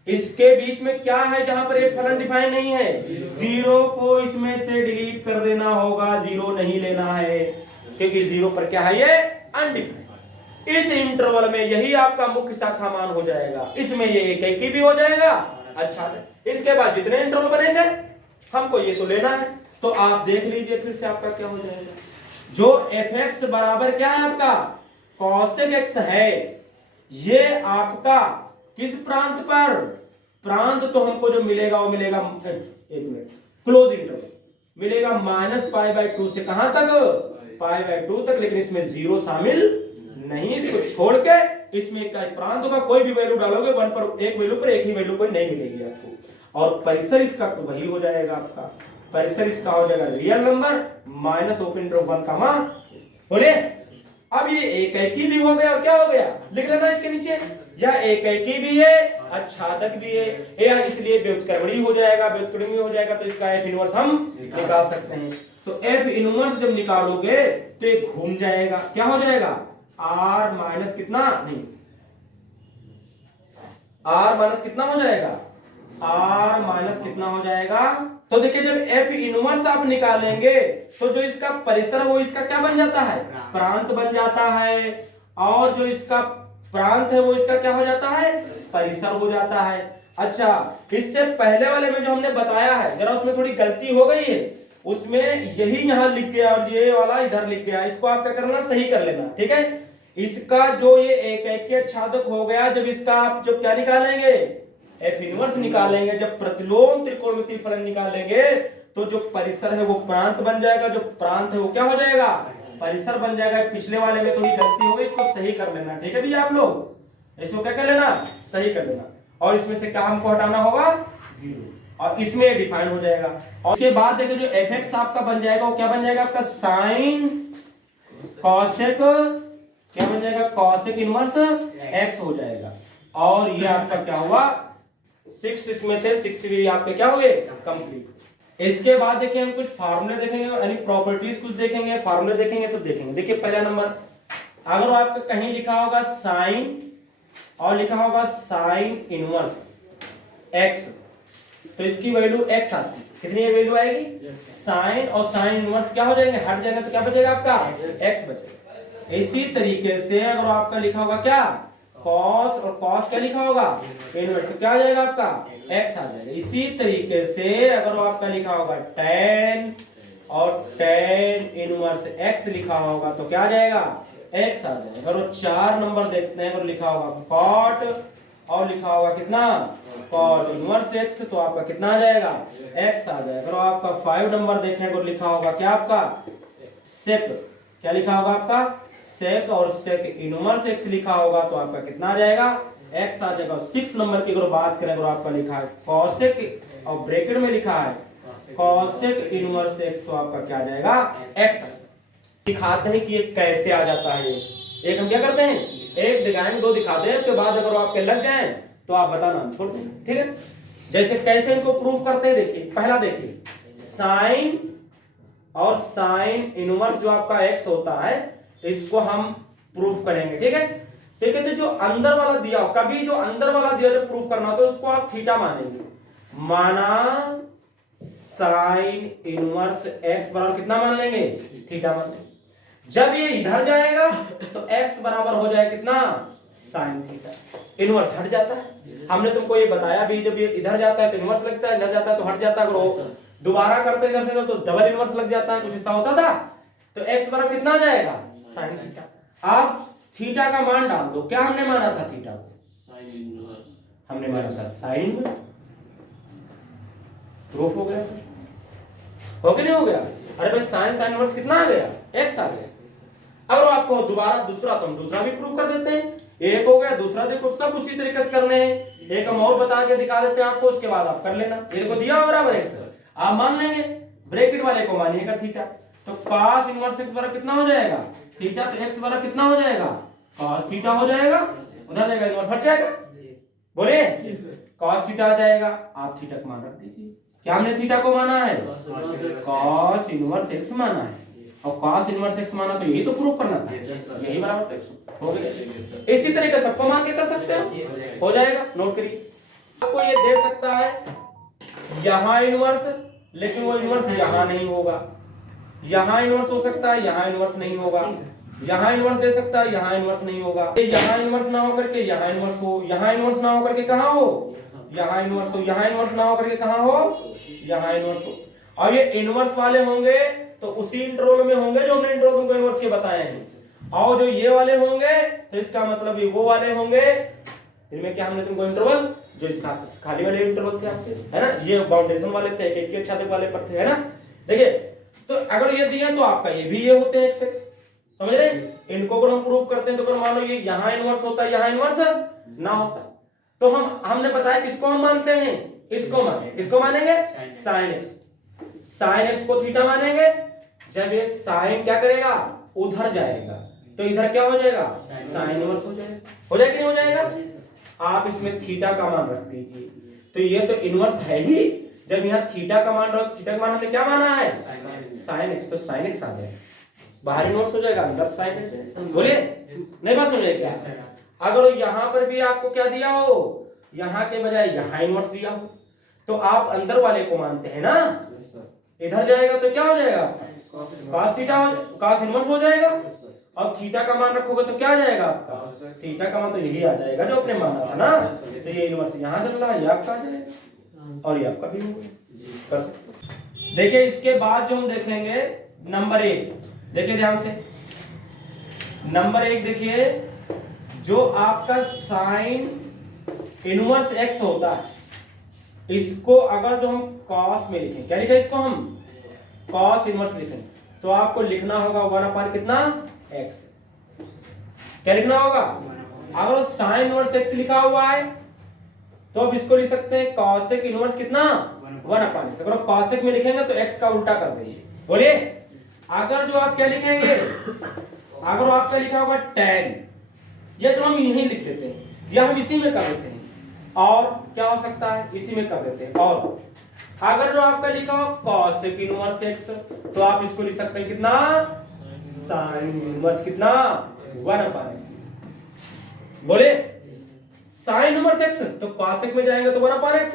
इसके बीच में क्या है जहां पर ये फलन डिफाइन नहीं है, 0 को इसमें से डिलीट कर देना होगा, 0 नहीं लेना है, क्योंकि 0 पर क्या है, ये अनडिफाइंड। इस इंटरवल में यही आपका मुख्य शाखा मान हो जाएगा, इसमें ये एक ही भी हो जाएगा। अच्छा इसके बाद जितने इंटरवल बनेंगे हमको ये तो लेना है, तो आप देख लीजिए फिर से आपका क्या हो जाएगा। जो fx बराबर क्या है आपका, cosec x है, ये आपका किस प्रांत पर, प्रांत तो हमको जो मिलेगा वो मिलेगा, एक मिनट, क्लोज इंटरवल मिलेगा -π/2 से कहां तक, π/2 तक, लेकिन इसमें 0 शामिल नहीं, इसको छोड़ के इसमें का प्रांत होगा, कोई भी वैल्यू डालोगे 1 पर, एक वैल्यू पर एक ही वैल्यू कोई नहीं मिलेगी आपको। और परिसर इसका वही हो जाएगा आपका, परिसर इसका हो जाएगा रियल नंबर -1, बोले। अब ये एक ही भी हो गया और क्या हो गया, लिख लेना इसके नीचे, या एक ही भी है, आच्छादक भी है, या इसलिए व्युत्क्रमणी हो जाएगा, व्युत्क्रमणी हो जाएगा तो इसका एफ इनवर्स हम निकाल सकते हैं। तो एफ इनवर्स जब निकालोगे तो ये घूम जाएगा, क्या हो जाएगा, आर माइनस कितना, नहीं आर माइनस कितना हो जाएगा, आर माइनस कितना हो जाएगा। तो देखिए जब एफ इनवर्स आप निकालेंगे तो जो इसका परिसर वो इसका क्या बन जाता है, प्रांत बन जाता है, और जो इसका प्रांत है वो इसका क्या हो जाता है, परिसर हो जाता है। अच्छा इससे पहले वाले में जो हमने बताया है जरा उसमें थोड़ी गलती हो गई है, उसमें यही यहां लिख गया और ये वाला इधर लिख गया, इसको आप क्या करना, सही कर लेना, ठीक है। इसका जो ये एक आच्छादक हो गया, जब इसका आप जब क्या निकालेंगे, एफ इनवर्स निकालेंगे, जब प्रतिलोम त्रिकोणमितीय फलन निकालेंगे तो जो परिसर है वो प्रांत बन जाएगा, जो प्रांत है वो क्या हो जाएगा, परिसर बन जाएगा। पिछले वाले में थोड़ी गलती हो गई, इसको सही कर लेना, ठीक है भैया। आप लोग इसको क्या कर लेना, सही कर लेना, और इसमें से क्या हमको हटाना होगा, 0, और इसमें डिफाइन हो जाएगा। और उसके बाद देखिए जो fx आपका बन जाएगा वो क्या बन जाएगा आपका, साइन कॉसेक, क्या बन जाएगा, कॉसेक इनवर्स x हो जाएगा। और ये आपका क्या हुआ, 6 इसमें थे, 6 भी आपके क्या हुए, कंप्लीट। इसके बाद देखिए हम कुछ फार्मूले देखेंगे, यानी प्रॉपर्टीज कुछ देखेंगे, फार्मूले देखेंगे, सब देखेंगे। देखिए पहला नंबर, अगर आपका कहीं लिखा होगा साइन और लिखा होगा साइन इनवर्स x, तो इसकी वैल्यू x आती है, कितनी वैल्यू आएगी, साइन और साइन इनवर्स क्या हो जाएंगे, हट जाएंगे, तो क्या बचेगा आपका, x बचेगा। इसी तरीके से अगर आपका लिखा होगा क्या, कॉस, और कॉस क्या लिखा होगा इनवर्स, तो क्या आ जाएगा आपका x आ जाएगा। इसी तरीके से अगर आपका लिखा होगा tan और tan इनवर्स x लिखा होगा तो क्या आ जाएगा x आ जाएगा। अगर वो 4 नंबर देखते हैं अगर लिखा होगा cot और लिखा होगा कितना cot इनवर्स x तो आपका कितना आ जाएगा x आ जाएगा। अगर आपका 5 नंबर देखें अगर लिखा होगा क्या आपका sec, क्या लिखा होगा आपका sec और sec इनवर्स x लिखा होगा तो आपका कितना आ जाएगा x आ जाएगा। 6 नंबर की अगर बात करें अगर आपका लिखा है cosec और ब्रैकेट में लिखा है cosec इनवर्स x तो आपका क्या आ जाएगा x। दिखाते हैं कि ये कैसे आ जाता है। ये एक हम क्या करते हैं एक दिखाएंगे दो दिखाते हैं, उसके बाद अगर आपके लग जाए तो आप बताना हम छोड़ देंगे, ठीक है। जैसे कैसे इनको प्रूव करते हैं देखिए, पहला देखिए साइन और साइन इनवर्स जो आपका x होता है इसको हम प्रूफ करेंगे, ठीक है। ठीक है, तो जो अंदर वाला दिया हो, कभी जो अंदर वाला दिया जब प्रूफ करना हो तो उसको आप थीटा मानेंगे। माना साइन इनवर्स x बराबर कितना मान लेंगे थीटा मान लेंगे। जब ये इधर जाएगा तो x बराबर हो जाए कितना साइन थीटा, इनवर्स हट जाता है। हमने तुमको ये बताया भी जब ये इधर जाता है तो इनवर्स लगता है, इधर जाता है तो हट जाता है। अगर दोबारा करते इधर से तो डबल इनवर्स लग जाता है, कुछ ऐसा होता था। तो x बराबर कितना आ जाएगा साइन थीटा। आप थीटा का मान डाल दो, क्या हमने माना था थीटा को साइन इनवर्स, हमने माना था साइन इनवर्स। प्रूफ हो गया, हो गया नहीं हो गया। अरे भाई साइन साइन इनवर्स कितना आ गया x आ गया। अगर आपको दोबारा दूसरा तो हम दूसरा भी प्रूव कर देते हैं, एक हो गया दूसरा देखो सब उसी तरीके से करने हैं। एक हम और बता के दिखा देते हैं आपको, उसके बाद आप कर लेना। ये को दिया बराबर x आप मान लेंगे, ब्रैकेट वाले को मानिएगा थीटा, तो cos इनवर्स x बराबर कितना हो जाएगा थीटा, तो x बराबर कितना हो जाएगा cos थीटा हो जाएगा, उधर जाएगा इनवर्स हट जाएगा। बोले cos थीटा आ जाएगा, आप थीटा को मान रख दीजिए। क्या हमने थीटा को माना है cos इनवर्स x माना है, और cos इनवर्स x माना तो यही तो प्रूव करना था, यही बराबर तो x हो गया। इसी तरीके सबको मान के कर सकते हैं, हो जाएगा। नोट करिए, आपको ये दे सकता है यहां इनवर्स, लेकिन वो इनवर्स यहां नहीं होगा। यहां इनवर्स हो सकता है, यहां इनवर्स नहीं होगा। यहां इनवर्स दे सकता है, यहां इनवर्स नहीं होगा। यहां इनवर्स ना हो करके यहां इनवर्स हो, यहां इनवर्स ना हो करके कहां हो यहां इनवर्स हो, यहां इनवर्स ना हो करके कहां हो यहां इनवर्स हो। और ये इनवर्स वाले होंगे तो उसी इंटरवल में होंगे जो हमने इंटरवल तुमको इनवर्स के बताए हैं। और जो ये वाले होंगे तो इसका मतलब ये वो वाले होंगे इनमें क्या हमने तुमको इंटरवल जो इसका खाली वाले इंटरवल थे आपके, है ना, ये बाउंडेशन वाले थे, एक के छाते वाले पर थे, है ना। देखिए तो अगर ये दिए तो आपका ये भी ये होते हैं x x, समझ रहे हैं। इनको अगर हम प्रूव करते हैं तो अगर मान लो ये यहां इनवर्स होता है यहां इनवर्स ना होता तो हमने बताया किसको हम मानते हैं, इसको मानेंगे। किसको मानेंगे sin x, sin x को थीटा मानेंगे। जब ये sin क्या करेगा उधर जाएगा तो इधर क्या हो जाएगा sin इनवर्स हो जाएगा, हो जाएगा कि नहीं हो जाएगा। आप इसमें थीटा का मान रख दीजिए, तो ये तो इनवर्स है ही। जब यहाँ थीटा का मान रखो, थीटा का मान हमने क्या माना है sin x, तो sin x आ जाएगा, बाहर इनवर्स हो जाएगा अंदर sin x। बोलिए नहीं बात समझे क्या। अगर यहाँ पर भी आपको क्या दिया हो, यहाँ के बजाय यहाँ इनवर्स दिया हो तो आप अंदर वाले को मानते हैं ना, इधर जाएगा तो क्या हो जाएगा cos थीटा, cos इनवर्स हो जाएगा। अब थीटा का मान रखोगे तो क्या आ जाएगा आपका थीटा का मान तो यही आ जाएगा जो आपने माना था ना। तो ये इनवर्स यहाँ चल रहा है, ये आपका आ जाएगा और ये आपका भी होगा, कर सकते। देखिए इसके बाद जो हम देखेंगे नंबर 1, देखिए ध्यान से नंबर 1 देखिए, जो आपका साइन इनवर्स x होता है इसको अगर जो हम cos में लिखें, क्या लिखें इसको हम cos इनवर्स लिखें तो आपको लिखना होगा 1/, कितना x, क्या लिखना होगा। अगर साइन इनवर्स x लिखा हुआ है तो अब इसको लिख सकते हैं cosec इनवर्स कितना 1/x। अगर cosec में लिखेंगे तो x का उल्टा कर देंगे। बोलिए अगर जो आप क्या लिखेंगे, अगर आपका लिखा होगा tan, या चलो हम यही लिख देते हैं या हम इसी में कर देते हैं, और क्या हो सकता है इसी में कर देते हैं। और अगर जो आपका लिखा हो cosec इनवर्स x तो आप इसको लिख सकते हैं कितना sin इनवर्स कितना 1/x। बोले sin इनवर्स x तो cosec में जाएंगे तो 1/x,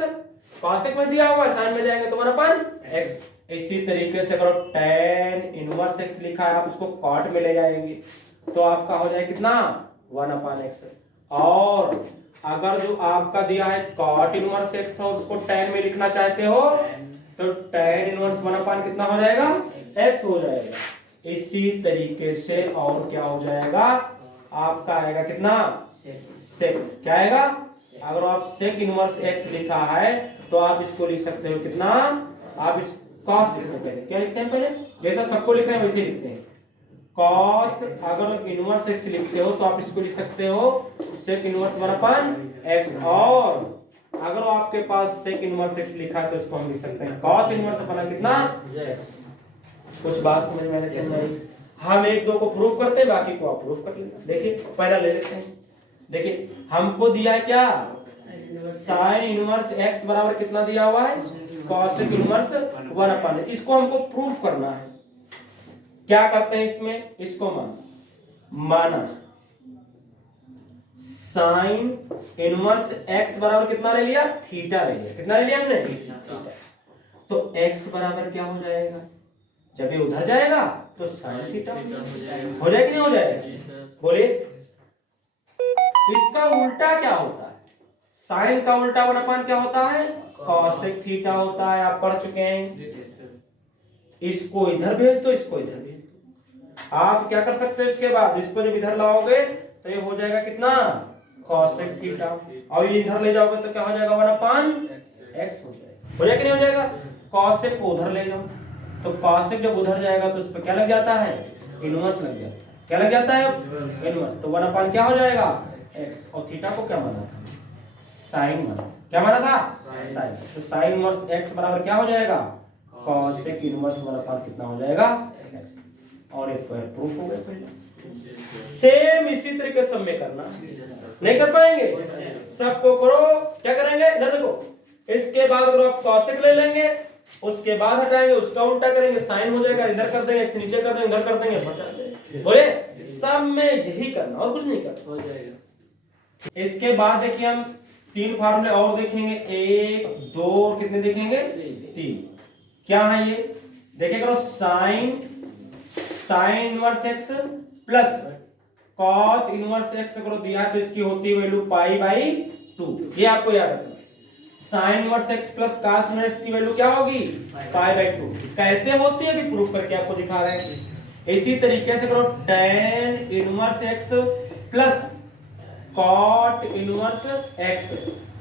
cosec में दिया हुआ sin में जाएंगे तो 1/x। इसी तरीके से अगर tan इनवर्स x लिखा है आप उसको cot में ले जाएंगे तो आपका हो जाए कितना 1/x। और अगर जो आपका दिया है cot इनवर्स x और उसको tan में लिखना चाहते हो तो tan इनवर्स 1 कितना हो जाएगा x हो जाएगा। इसी तरीके से और क्या हो जाएगा आपका आएगा कितना sec, क्या आएगा अगर आप sec इनवर्स x लिखा है तो आप इसको लिख सकते हो कितना आप इस cos लिखते हैं पहले, क्या लिखते हैं पहले जैसा सबको लिखना है वैसे लिखते हैं cos। अगर इनवर्स x लिखते हो तो आप इसको लिख सकते हो sec इनवर्स 1/x और अगर आपके पास sec इनवर्स x लिखा है तो इसको हम लिख सकते हैं cos इनवर्स अपना कितना x। कुछ बात समझ में आने से आई। हम एक दो को प्रूफ करते हैं बाकी को आप प्रूफ कर लेना। देखिए पहला ले लेते हैं। देखिए हमको दिया है क्या sin इनवर्स x बराबर कितना दिया हुआ है cos इनवर्स 1/। इसको हमको प्रूफ करना है। क्या करते हैं इसमें इसको माना sin इनवर्स x बराबर कितना ले लिया थीटा ले लिया। कितना ले लिया हमने थीटा। तो x बराबर क्या हो जाएगा जब ये उधर जाएगा तो sin थीटा हो जाएगा कि नहीं हो जाएगा बोले। इसका उल्टा क्या होता है साइन का उल्टा 1/, क्या होता है cosec थीटा होता है। आप पढ़ चुके हैं। इसको इधर भेज दो इसको इधर भेज दो। आप क्या कर सकते हो इसके बाद इसको जब इधर लाओगे तो ये हो जाएगा कितना cosec थीटा और ये इधर ले जाओगे तो क्या हो जाएगा 1/x हो जाएगा। हो जाएगा कि नहीं हो जाएगा। cosec को उधर ले जाओ तो cosec जब उधर जाएगा तो उस पर क्या लग जाता है इनवर्स लग जाता है। क्या लग जाता है इनवर्स। तो 1/, क्या हो जाएगा x और थीटा को क्या माना था साइन माना। क्या माना था साइन। तो साइन इनवर्स x बराबर क्या हो जाएगा cosec इनवर्स 1/, कितना हो जाएगा x। और एक प्रूफ हो गया पहले। सेम इसी तरीके सब में करना नहीं कर पाएंगे सबको करो। क्या करेंगे इधर देखो इसके बाद अगर आप cosec ले लेंगे उसके बाद हटाएंगे उसका उल्टा करेंगे साइन हो जाएगा। इधर कर देंगे x नीचे कर देंगे इधर कर देंगे हटा देंगे। बोले सब में यही करना और कुछ नहीं करना हो जाएगा। इसके बाद देखिए हम 3 फार्मूले और देखेंगे 1 2 और कितने देखेंगे 3। क्या है ये देखिए करो sine inverse x plus cos inverse x करो दिया है तो इसकी होती है वैल्यू π/2। ये आपको याद रखना sine inverse x plus cos inverse x की वैल्यू क्या होगी π/2। कैसे होती है अभी प्रूफ करके आपको दिखा रहे हैं। इसी तरीके से करो tan inverse x plus cot inverse x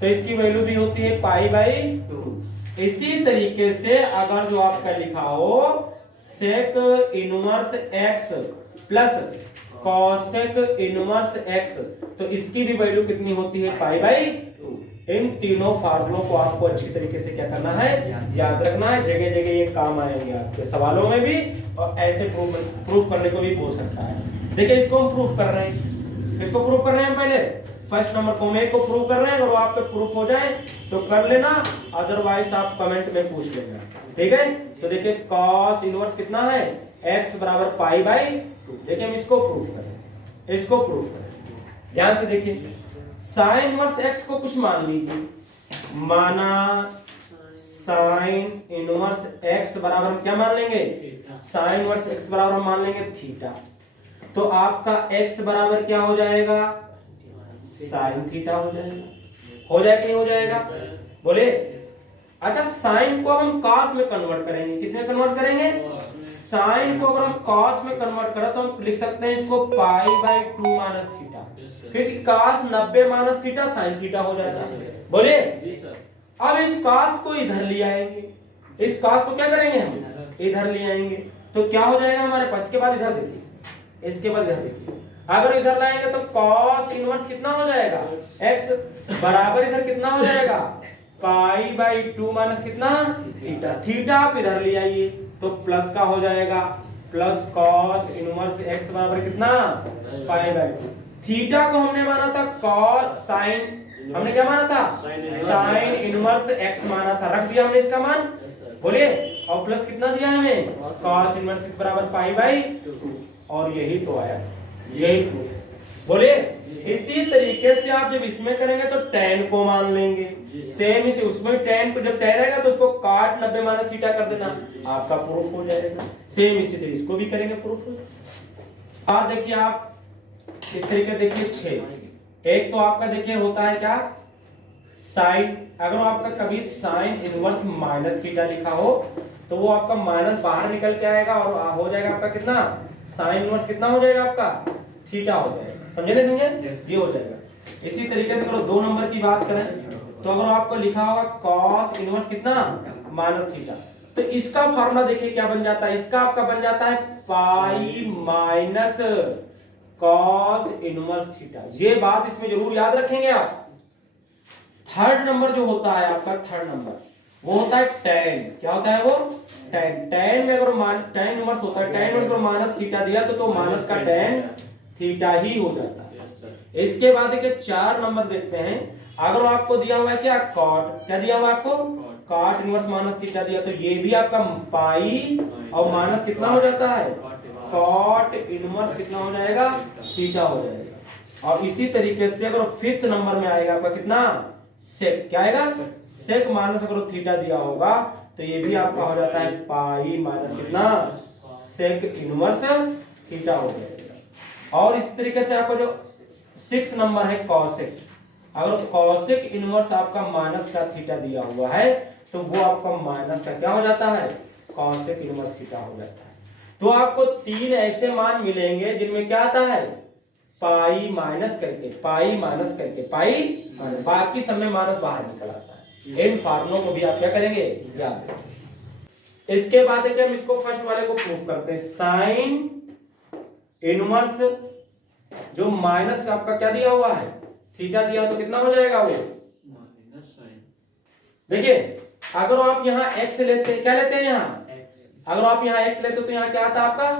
तो इसकी वैल्यू भी होती है π/2। इसी तरीके से अगर जो आपका लिखा हो sec inverse x plus cosec inverse x तो इसकी भी वैल्यू कितनी होती है π/2। इन तीनों फार्मूलों को आपको अच्छी तरीके से क्या करना है याद रखना है। जगह जगह ये काम आएंगे आपके सवालों में भी और ऐसे प्रूफ करने को भी हो सकता है। देखिए इसको हम प्रूफ कर रहे हैं। इसको प्रूफ कर रहे हैं पहले फर्स्ट नंबर को मैं को प्रूव कर रहे हैं। अगर आप पे प्रूफ हो जाए तो कर लेना अदरवाइज आप कमेंट में पूछ लेना। ठीक है तो देखिए cos इनवर्स कितना है x बराबर π/2। देखिए हम इसको प्रूफ करें इसको प्रूफ करें ध्यान से देखिए। sin इनवर्स x को कुछ मान लीजिए माना sin इनवर्स x बराबर हम क्या मान लेंगे sin इनवर्स x बराबर हम मान लेंगे थीटा। तो आपका x बराबर क्या हो जाएगा sin थीटा हो जाएगा। हो जाएगा कि नहीं हो जाएगा बोले। अच्छा साइन को हम cos में कन्वर्ट करेंगे। किस में कन्वर्ट करेंगे साइन को अगर हम cos में कन्वर्ट करें तो हम लिख सकते हैं इसको π/2 माइनस थीटा क्योंकि cos 90 minus theta sin theta हो जाएगा। बोले अब इस cos को इधर ले आएंगे। इस cos को क्या करेंगे हम इधर ले आएंगे तो क्या हो जाएगा हमारे पास। इसके बाद इधर देखिए इसके बाद इधर देखिए अगर इधर लाएंगे तो cos इनवर्स कितना हो जाएगा x बराबर इधर कितना हो जाएगा π/2 माइनस कितना थीटा। थीटा आप इधर ले आइए तो प्लस का हो जाएगा प्लस cos इनवर्स x बराबर कितना π/2। थीटा को हमने माना था cos sin हमने क्या माना था sin इनवर्स x माना था। रख दिया हमने इसका मान बोलिए और प्लस कितना दिया हमें cos इनवर्स x बराबर π/2 और यही तो आया यही बोलिए। इसी तरीके से आप जब इसमें करेंगे तो tan को मान लेंगे सेम इसी उसमें tan को जब tan आएगा तो उसको काट 90 माइनस थीटा कर देना आपका प्रूफ हो जाएगा। सेम इसी तरीके इसको भी करेंगे प्रूफ। आप देखिए आप इस तरीके देखिए 6 एक तो आपका देखिए होता है क्या, साइन। अगर आपका कभी साइन इनवर्स माइनस थीटा लिखा हो तो वो आपका माइनस बाहर निकल के आएगा और हो जाएगा आपका कितना, साइन इनवर्स कितना हो जाएगा आपका, थीटा हो जाएगा। समझे नहीं समझे, ये हो जाएगा। इसी तरीके से अगर 2 नंबर की बात करें तो अगर आपको लिखा होगा कॉस इनवर्स कितना, माइनस थीटा, तो इसका फॉर्मूला देखिए क्या बन जाता है, इसका आपका बन जाता है pi minus cos inverse theta. ये बात इसमें जरूर याद रखेंगे आप। थर्ड नंबर जो होता है आपका, थर्ड नंबर वो होता है टेन। क्या होता है वो, टेन। टेन में अगर टेन इनवर्स होता है, टेन इनवर्स माइनस थीटा दिया तो माइनस का टेन थीटा ही हो जाता है। इसके बाद देखिए 4 नंबर देखते हैं। अगर आपको दिया हुआ है क्या, कॉट, क्या दिया हुआ है आपको, कॉट इनवर्स माइनस थीटा दिया, तो ये भी आपका पाई और माइनस कितना हो जाता है, कॉट इनवर्स कितना हो जाएगा, थीटा हो जाएगा। और इसी तरीके से अगर 5th नंबर में आएगा आपका कितना, सेक, क्या आएगा, सेक माइनस अगर थीटा दिया होगा तो ये भी आपका हो जाता है पाई माइनस कितना, सेक इनवर्स थीटा हो जाएगा। और इस तरीके से आपका जो 6 नंबर है कॉसेक, अगर कॉसेक इनवर्स आपका माइनस का थीटा दिया हुआ है तो वो आपका माइनस का क्या हो जाता है, कॉसेक इनवर्स थीटा हो जाता है। तो आपको 3 ऐसे मान मिलेंगे जिनमें क्या आता है, पाई माइनस करके, पाई माइनस करके, पाई माइनस, बाकी सब में माइनस बाहर निकल आता है। इन फार्मूलों को भी आप क्या करेंगे, याद रखेंगे। इसके बाद है कि हम इसको फर्स्ट वाले को प्रूफ करते हैं। साइन इनवर्स जो माइनस आपका क्या दिया हुआ है, थीटा दिया, तो कितना हो जाएगा वो, देखिए अगर आप यहाँ x लेते हैं, क्या लेते हैं यहाँ, अगर आप यहाँ x लेते तो यहाँ क्या आता आपका,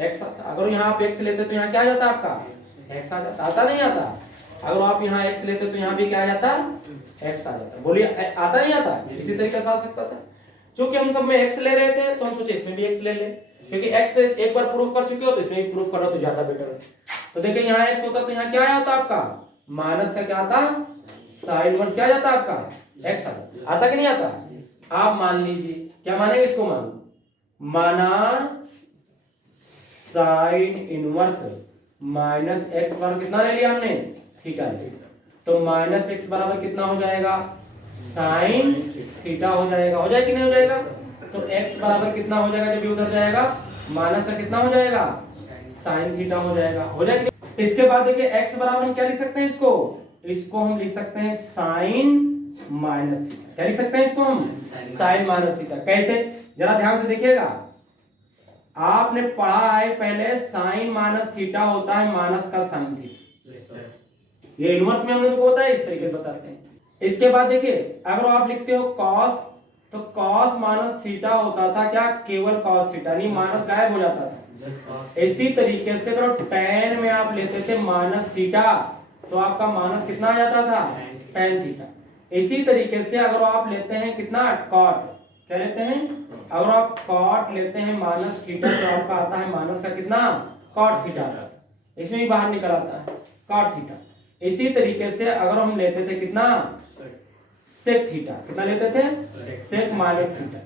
x आता। अगर यहाँ आप x लेते तो यहाँ क्या आ जाता आपका, x आ जाता, आता नहीं आता। अगर आप यहाँ x लेते तो यहाँ भी क्या आ जाता, x आ जाता। बोलिए आता नहीं आता, इसी तरीके से आ सकता था। क्योंकि हम सब में x ले रहे थे तो हम सोचे इसमें भी x ले ले, क्योंकि x एक बार प्रूफ कर चुके हो तो इसमें भी प्रूफ करो तो ज्यादा बेटर है। तो देखिए यहाँ x होता तो यहाँ क्या आया होता आपका, माइनस का क्या आता, साइन इनवर्स क्या आ जाता आपका, x आता कि नहीं आता। आप मान लीजिए, क्या मानेंगे इसको, माना साइन इनवर्स माइनस एक्स बराबर कितना ले लिया हमने, थीटा ले। तो माइनस एक्स बराबर कितना हो जाएगा, साइन थीटा हो जाएगा। हो जाएगा कि नहीं हो जाएगा। तो x बराबर कितना हो जाएगा, जब ये उधर जाएगा माइनस का कितना हो जाएगा, साइन थीटा हो जाएगा। हो जाएगा। इसके बाद देखिए x बराबर हम क्या लिख सकते हैं, इसको हम लिख सकते हैं साइन माइनस थीटा। क्या लिख सकते हैं इसको हम, साइन माइनस थीटा। कैसे, जरा ध्यान से देखिएगा। आपने पढ़ा है पहले साइन माइनस थीटा होता है माइनस का साइन थीटा। ये इनवर्स में हम लोग को होता है, इस तरीके से बताते हैं। इसके बाद देखिए अगर आप लिखते हो कॉस, तो कॉस माइनस थीटा होता था क्या, केवल कॉस थीटा, नहीं माइनस गायब हो जाता था। इसी तरीके से अगर टेन में आप लेते थे माइनस थीटा तो आपका माइनस कितना आ जाता था, टेन थीटा। इसी तरीके से अगर आप लेते हैं कितना, कॉट, क्या लेते हैं, अगर आप कॉट लेते हैं माइनस थीटा तो आपका आता है माइनस का कितना, कॉट थीटा। इसमें भी बाहर निकल आता है कॉट थीटा। इसी तरीके से अगर हम लेते थे कितना, सेक थीटा, कितना लेते थे, सेक माइनस थीटा,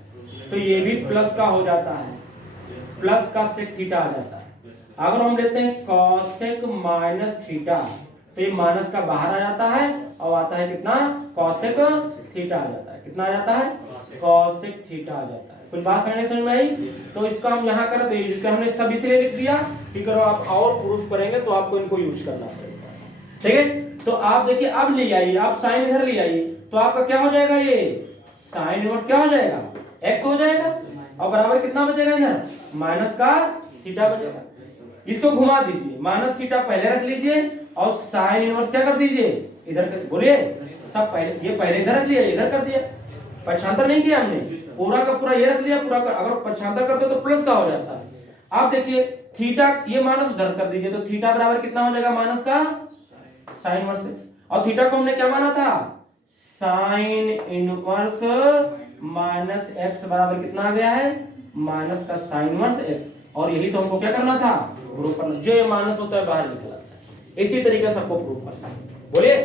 तो ये भी प्लस का हो जाता है, प्लस का सेक थीटा आ जाता है। अगर हम लेते हैं कॉसेक माइनस थीटा तो ये माइनस का बाहर आ जाता है और आता है कितना, कॉसेक थीटा आ जाता है। कितना आ जाता है, कॉसेक थीटा आ जाता है। कुछ बात समझ में आई। तो इसका हम यहाँ करें तो इसका हमने सब इसलिए लिख दिया कि करो आप और प्रूफ करेंगे तो आपको इनको यूज करना पड़ेगा। ठीक है, तो आप देखिए अब ले आइए, आप साइन इधर ले आइए तो आपका क्या हो जाएगा, ये साइन इनवर्स क्या हो जाएगा, x हो जाएगा और बराबर कितना बचेगा इधर, माइनस का थीटा बचेगा। इसको घुमा दीजिए, माइनस थीटा पहले रख लीजिए और साइन इनवर्स क्या कर दीजिए इधर कर, बोलिए सब पहले, ये पहले इधर रख लिया, इधर कर दिया, पक्षांतर नहीं किया हमने, पूरा का पूरा ये रख लिया, पूरा का अगर पक्षांतर करते तो प्लस का हो जाता है। आप देखिए थीटा ये माइनस उधर कर दीजिए तो थीटा बराबर कितना हो जाएगा, माइनस का साइन इनवर्स x। और थीटा को हमने क्या माना था, साइन इनवर्स माइनस x बराबर कितना आ गया है, माइनस का साइन इनवर्स x। और यही तो हमको क्या करना था, प्रूफ करना, जो ये माइनस होता है बाहर निकल आता है। इसी तरीके से आपको प्रूफ करना है। बोलिए।